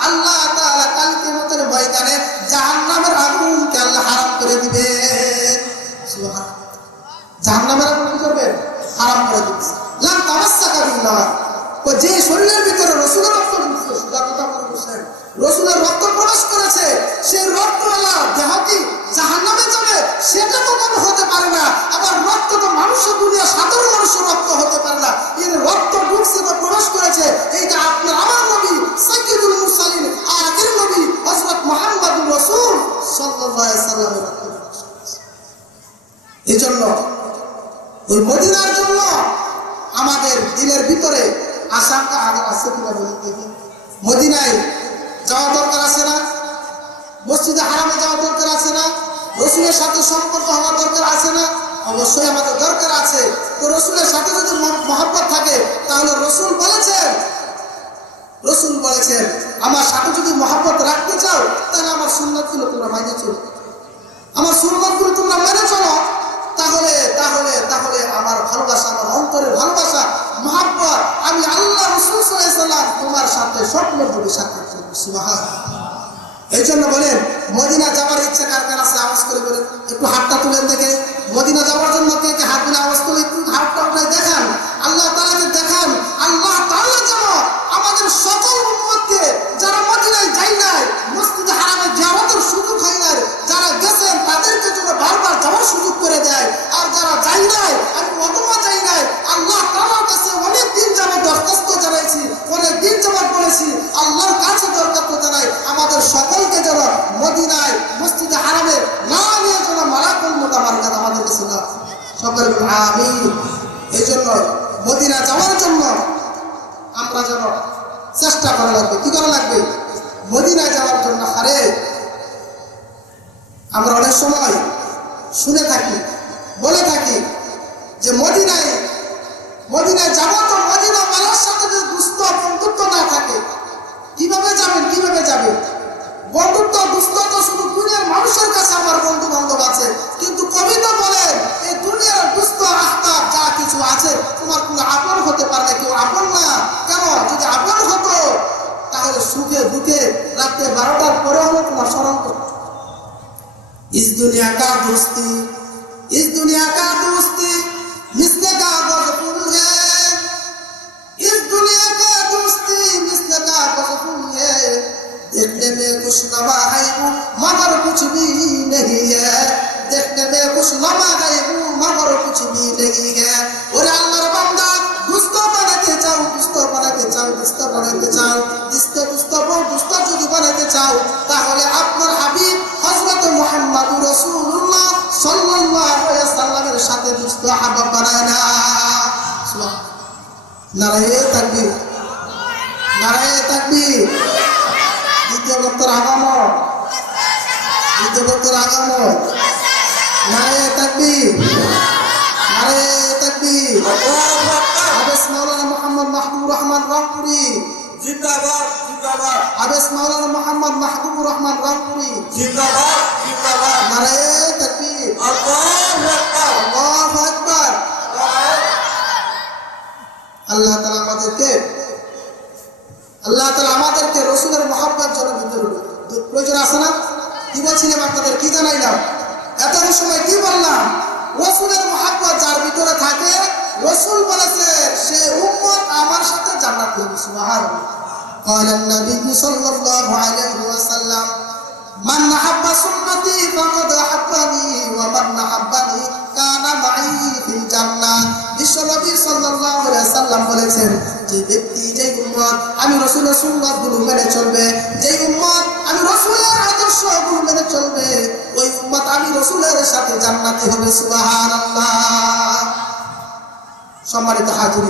আল্লাহ তাআলা কাল কিয়ামতের ময়দানে জাহান্নামের আগুনকে আল্লাহ হারাম করে দিবে। সুবহানাল্লাহ, জাহান্নামের আগুন কি করবে? হারাম করে দিবে। লান তামাসসাকা বিল্লাহ, ও যে শরীরের ভিতরে রাসূলের রক্ত ঢুকছে, সুদা কথা বলছেন, রাসূলের রক্ত প্রবেশ করেছে, সেই রক্তওয়ালা দেহ কি জাহান্নামে যাবে? সেটা তো কোনো হতে পারে না। আবার রক্ত তো মানুষের দুনিয়া সাধারণ মানুষের রক্ত হতে পারে না, এর রক্ত ঢুকছে তো প্রবেশ করেছে, এইটা আপনার আমার নবী সাইয়্যিদুল মুরসালিন আখির নবী হযরত মুহাম্মদুর রাসূল সাল্লাল্লাহু আলাইহি সাল্লামের রক্ত। এজন্য ওই মদিনার জন্য আমাদের দিলের ভিতরে আশঙ্কা আছে কিনা বলতে দেখি। মদিনায় যাওয়া দরকার আছে না? মসজিদে হারামে যাওয়া দরকার আছে না? রাসূলের সাথে সম্পর্ক হওয়া দরকার আছে না? অবশ্যই আমাদের দরকার আছে। তো রাসূলের সাথে যদি মহব্বত থাকে তাহলে রাসূল বলেছেন আমার সাথে যদি মহব্বত রাখতে চাও তাহলে আমার সুন্নাতগুলো তোমরা মেনে চলো, আমার সুন্নাতগুলো তোমরা মেনে চলো, তাহলে তাহলে তাহলে আমার ভালোবাসা, আমার অন্তরের ভালোবাসা, মহব্বত আমি আল্লাহ রাসূল সাল্লাল্লাহু আলাইহি সাল্লাম তোমার সাথে স্বপ্ন যোগে সাক্ষাৎ করব। সুবহানাল্লাহ। এই জন্য বলেন মদিনা যাওয়ার ইচ্ছা কার কার আছে? আওয়াজ করে বলেন, একটু হাতটা তুলেন দেখে। মদিনা যাওয়ার জন্য কে কে হাত তুলে আওয়াজ করে একটু হাতটা উঠায় দেখান, আল্লাহ তাআলাকে দেখান। আল্লাহ তাআলা যেন আমাদের সকল উম্মতকে, যারা মদিনায় যায় নাই, মসজিদে হারামে জিয়ারতের সুযোগ হয় নাই, যারা গেছেন তাদেরকে যেন বারবার যাওয়ার সুযোগ করে দেয়। আর যারা যায় নাই, আমি অতমা যাই নাই, আল্লাহ তাআলার কাছে অনেক দিন যাবত দরখাস্ত জানাইছি, অনেক দিন যাবত বলেছি, সকলে আমিন। এই জন্য মদিনা যাওয়ার জন্য আমরা যেন চেষ্টা করা লাগবে। কি করা লাগবে? মদিনায় যাওয়ার জন্য। আরে আমরা অনেক সময় শুনে থাকি, বলে থাকি যে মদিনায় যাবো, তো মদিনা মানুষের সাথে যদি দুস্থ বন্ধুত্ব না থাকে কিভাবে যাবেন? কিভাবে যাবে? বন্ধুত্ব দুস্থ তো শুধু দুনিয়ার মানুষের কাছে আমার বন্ধু বান্ধব আছে, কিন্তু কবিতা বলেন এই দুনিয়ার দুস্থ আহতাব যা কিছু আছে তোমার কোনো আপন হতে পারলে কেউ আপন না। কেন? যদি আপন হতো তাহলে সুখে দুঃখে রাত্রে 12টার পরে হলো তোমার স্মরণ করতো। इस दुनिया का दोस्ती मिसले का गज़फुल है, इस दुनिया का दोस्ती मिसले का गज़फुल है, देखने में कुछ नवा है वो मगर कुछ भी नहीं है, देखने में कुछ नवा है वो मगर कुछ भी नहीं है। और अल्लाह बंदा दुस्त बनाते चाओ दुस्त যদি বানাতে চাও তাহলে আপনার হাবিব হযরত মুহাম্মদুর রাসূলুল্লাহ সাল্লাল্লাহু আলাইহি সাল্লামের সাথে দুষ্ট হাবাব বানায় না। সুবহানাল্লাহ। নারায়ে তাকবীর, নারায়ে তাকবীর। দ্বিতীয় বক্তার আগমন, নারায়ে তাকবীর, নারায়ে তাকবীর। আবেস মাওলানা মোহাম্মদ মাহবুবুর রহমান রংপুরি জিন্দাবাদ, জিন্দাবাদ। আবেস মাওলানা মোহাম্মদ মাহবুবুর রহমান রংপুরি জিন্দাবাদ, জিন্দাবাদ। নারায়ে তাকবীর, আল্লাহু আকবার, আল্লাহু আকবার। আল্লাহ তাআলা আমাদেরকে রাসূলের মহব্বত যেন ভিতরে প্রয়োজন আছে না? কি বলছিলাম আপনাদের? কি জানাইলাম এত সময়? কি বললাম? রাসূলের মহব্বত যার ভিতরে থাকে, রাসূল বলেছে সে উম্মত আমার সাথে জান্নাতে হবে। সুবহানাল্লাহ। قال النبي صلى الله عليه وسلم من أحب سنتي فقد أحبني ومن أحبني كان معي في الجنة। বিশ্বনবী সাল্লাল্লাহু আলাইহি ওয়াসাল্লাম বলেছেন যে ব্যক্তি, যে উম্মত আমি রাসূলের সুন্নাতগুলো মেনে চলবে, যে উম্মত আমি রাসূলের আদর্শগুলো মেনে চলবে, ওই উম্মত আমি রাসূলের সাথে জান্নাতে হবে। সুবহানাল্লাহ। সম্মানিত হাজির,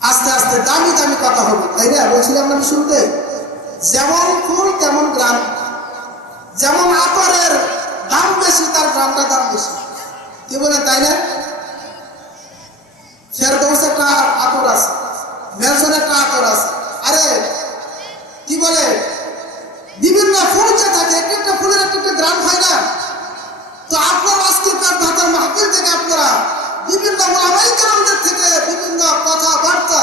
আস্তে আস্তে দামি দামি কথা হবে, তাই না? বলছিলাম আমি শুনতে, যেমন ফুল তেমন গ্রাম, যেমন আতরের দাম বেশি তার গ্রামটা দাম বেশি। কি বলেন, তাই না? ফেরদৌস একটা আতর আছে, মেনশন একটা আতর আছে। আরে কি বলে, বিভিন্ন ফুল যে থাকে একটা ফুলের একটা গ্রাম হয় না? তো আপনার আজকে তার ভাতার মাহফিল থেকে আপনারা বিভিন্ন ওলামায়ে কেরামদের থেকে বিভিন্ন কথাবার্তা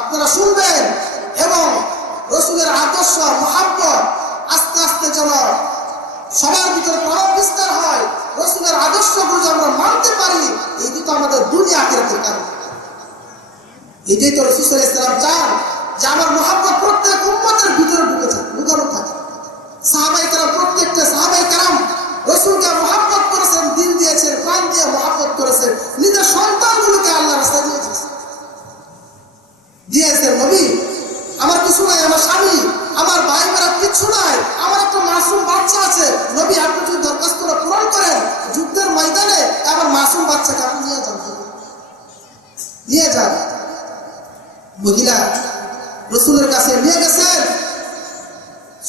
আপনারা শুনবেন এবং রাসূলের আদর্শ মহব্বত আস্তে আস্তে যেন সবার ভিতরে প্রভাব বিস্তার হয়, রাসূলের আদর্শগুলো আমরা মানতে পারি। এই তো আমাদের দুনিয়া আখিরাতের কারণ। এটাই তো রাসূল সাল্লাল্লাহু আলাইহি ওয়াসাল্লাম চান যে আমার মহব্বত প্রত্যেক উম্মতের ভিতরে ঢুকানো থাকে। সাহাবায়ে কেরাম, প্রত্যেকটা সাহাবায়ে কেরাম রাসূলকে মহব্বত করেছেন, দিল দিয়েছেন, প্রাণ দিয়ে মহব্বত করেছেন, নিজের সন্তানগুলোকে আল্লাহর রাস্তায় দিয়েছেন। নবী আমার কিছু নাই, আমার স্বামী, আমার ভাই বোনেরা কিছু নাই, আমার একটা মাসুম বাচ্চা আছে। নবী আপনি যদি দরখাস্তটা পূরণ করেন যুদ্ধের ময়দানে, আমার মাসুম বাচ্চাকে আপনি নিয়ে যান। মহিলা রাসূলের কাছে নিয়ে গেছেন।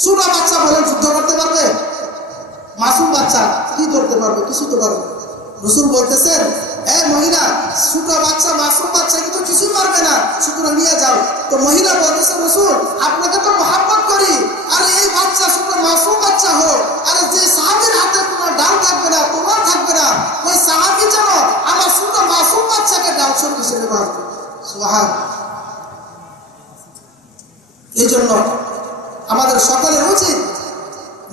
ছোট বাচ্চা বলেন যুদ্ধ করতে পারবে? মাসুম বাচ্চা কি করতে পারবে? কিছু তো পারবে। রাসূল বলতেছেন, এই মহিলা, ছোট বাচ্চা মাসুম বাচ্চা কিন্তু কিছু পারবে না, সুতরাং নিয়ে যাও। তো মহিলা বলতেছে, রাসূল আপনাকে তো মহব্বত করি, আর এই বাচ্চা ছোট মাসুম বাচ্চা হোক, আর যে সাহাবীর হাতে তোমার ডাল থাকবে না, তোমার থাকবে না, ওই সাহাবী যেন আমার ছোট মাসুম বাচ্চাকে ডাল শরীর হিসেবে ব্যবহার করে। সুবহানাল্লাহ। এই জন্য আমাদের সকলের উচিত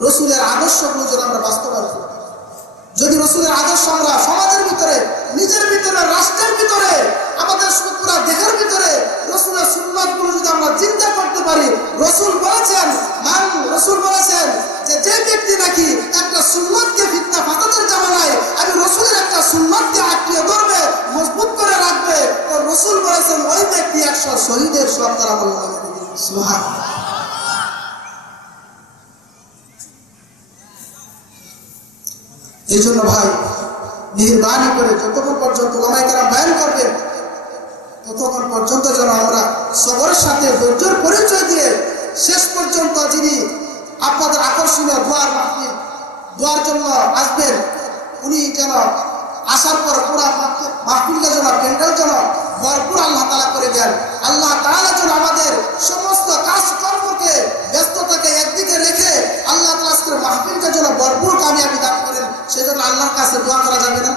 রাসূলের আদর্শগুলো যেন আমরা বাস্তবায়ন করি। যদি রাসূলের আদর্শ আমরা সমাজের ভিতরে, নিজের ভিতরে, রাষ্ট্রের ভিতরে, আমাদের পুরা দেশের ভিতরে রাসূলের সুন্নাতগুলো যদি আমরা চিন্তা করতে পারি, রাসূল বলেছেন যে ব্যক্তি নাকি একটা সুন্নাতকে ফিতনা ফাসাদের জামানায় আমি রাসূলের একটা সুন্নাতকে আঁকড়ে ধরবে, মজবুত করে রাখবে, তো রাসূল বলেছেন ওই ব্যক্তি 100 শহীদের সওয়াব তার আমল নামে দিবে। সুবহানাল্লাহ। এই জন্য ভাই মেহেরবানি করে যতক্ষণ পর্যন্ত ওলামায়ে কেরাম বয়ান করবেন ততক্ষণ পর্যন্ত যেন আমরা সবরের সাথে ধৈর্যের পরিচয় দিয়ে শেষ পর্যন্ত যিনি আপনাদের আকর্ষণীয় দোয়ার জন্য আসবেন উনি যেন আসার পর পুরা মাহফিলটা যেন প্যান্ডেল যেন ভরপুর আল্লাহ তাআলা করে দেন। আল্লাহ তাআলা যেন আমাদের সমস্ত কাজকর্মকে ব্যস্ততাকে একদিকে রেখে আল্লাহ তাআলা আজকের মাহফিলটা যেন ভরপুর কামিয়াবি দান করেন। সেজন্য আল্লাহর কাছে দোয়া করা যাবে না?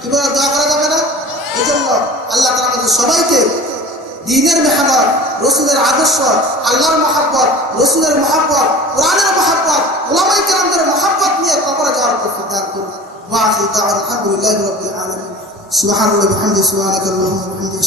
কিভাবে দোয়া করা যাবে না? এই জন্য আল্লাহ তাআলা আমাদের সবাইকে দ্বীনের মেহনত, রসুলের আদর্শ, আল্লাহর মহাব্বত, রসুলের মহাব্বত, কোরআনের মহাব্বত, উলামায়ে কেরামদের মহাব্বত নিয়ে কবরে যাওয়ার তৌফিক দান করুন। ওয়া আখিরু দাওয়ানা আলহামদুলিল্লাহি রাব্বিল আলামিন। সুবহানাল্লাহি ওয়া বিহামদিহি সুবহানাকাল্লাহুম্মা ওয়া বিহামদিকা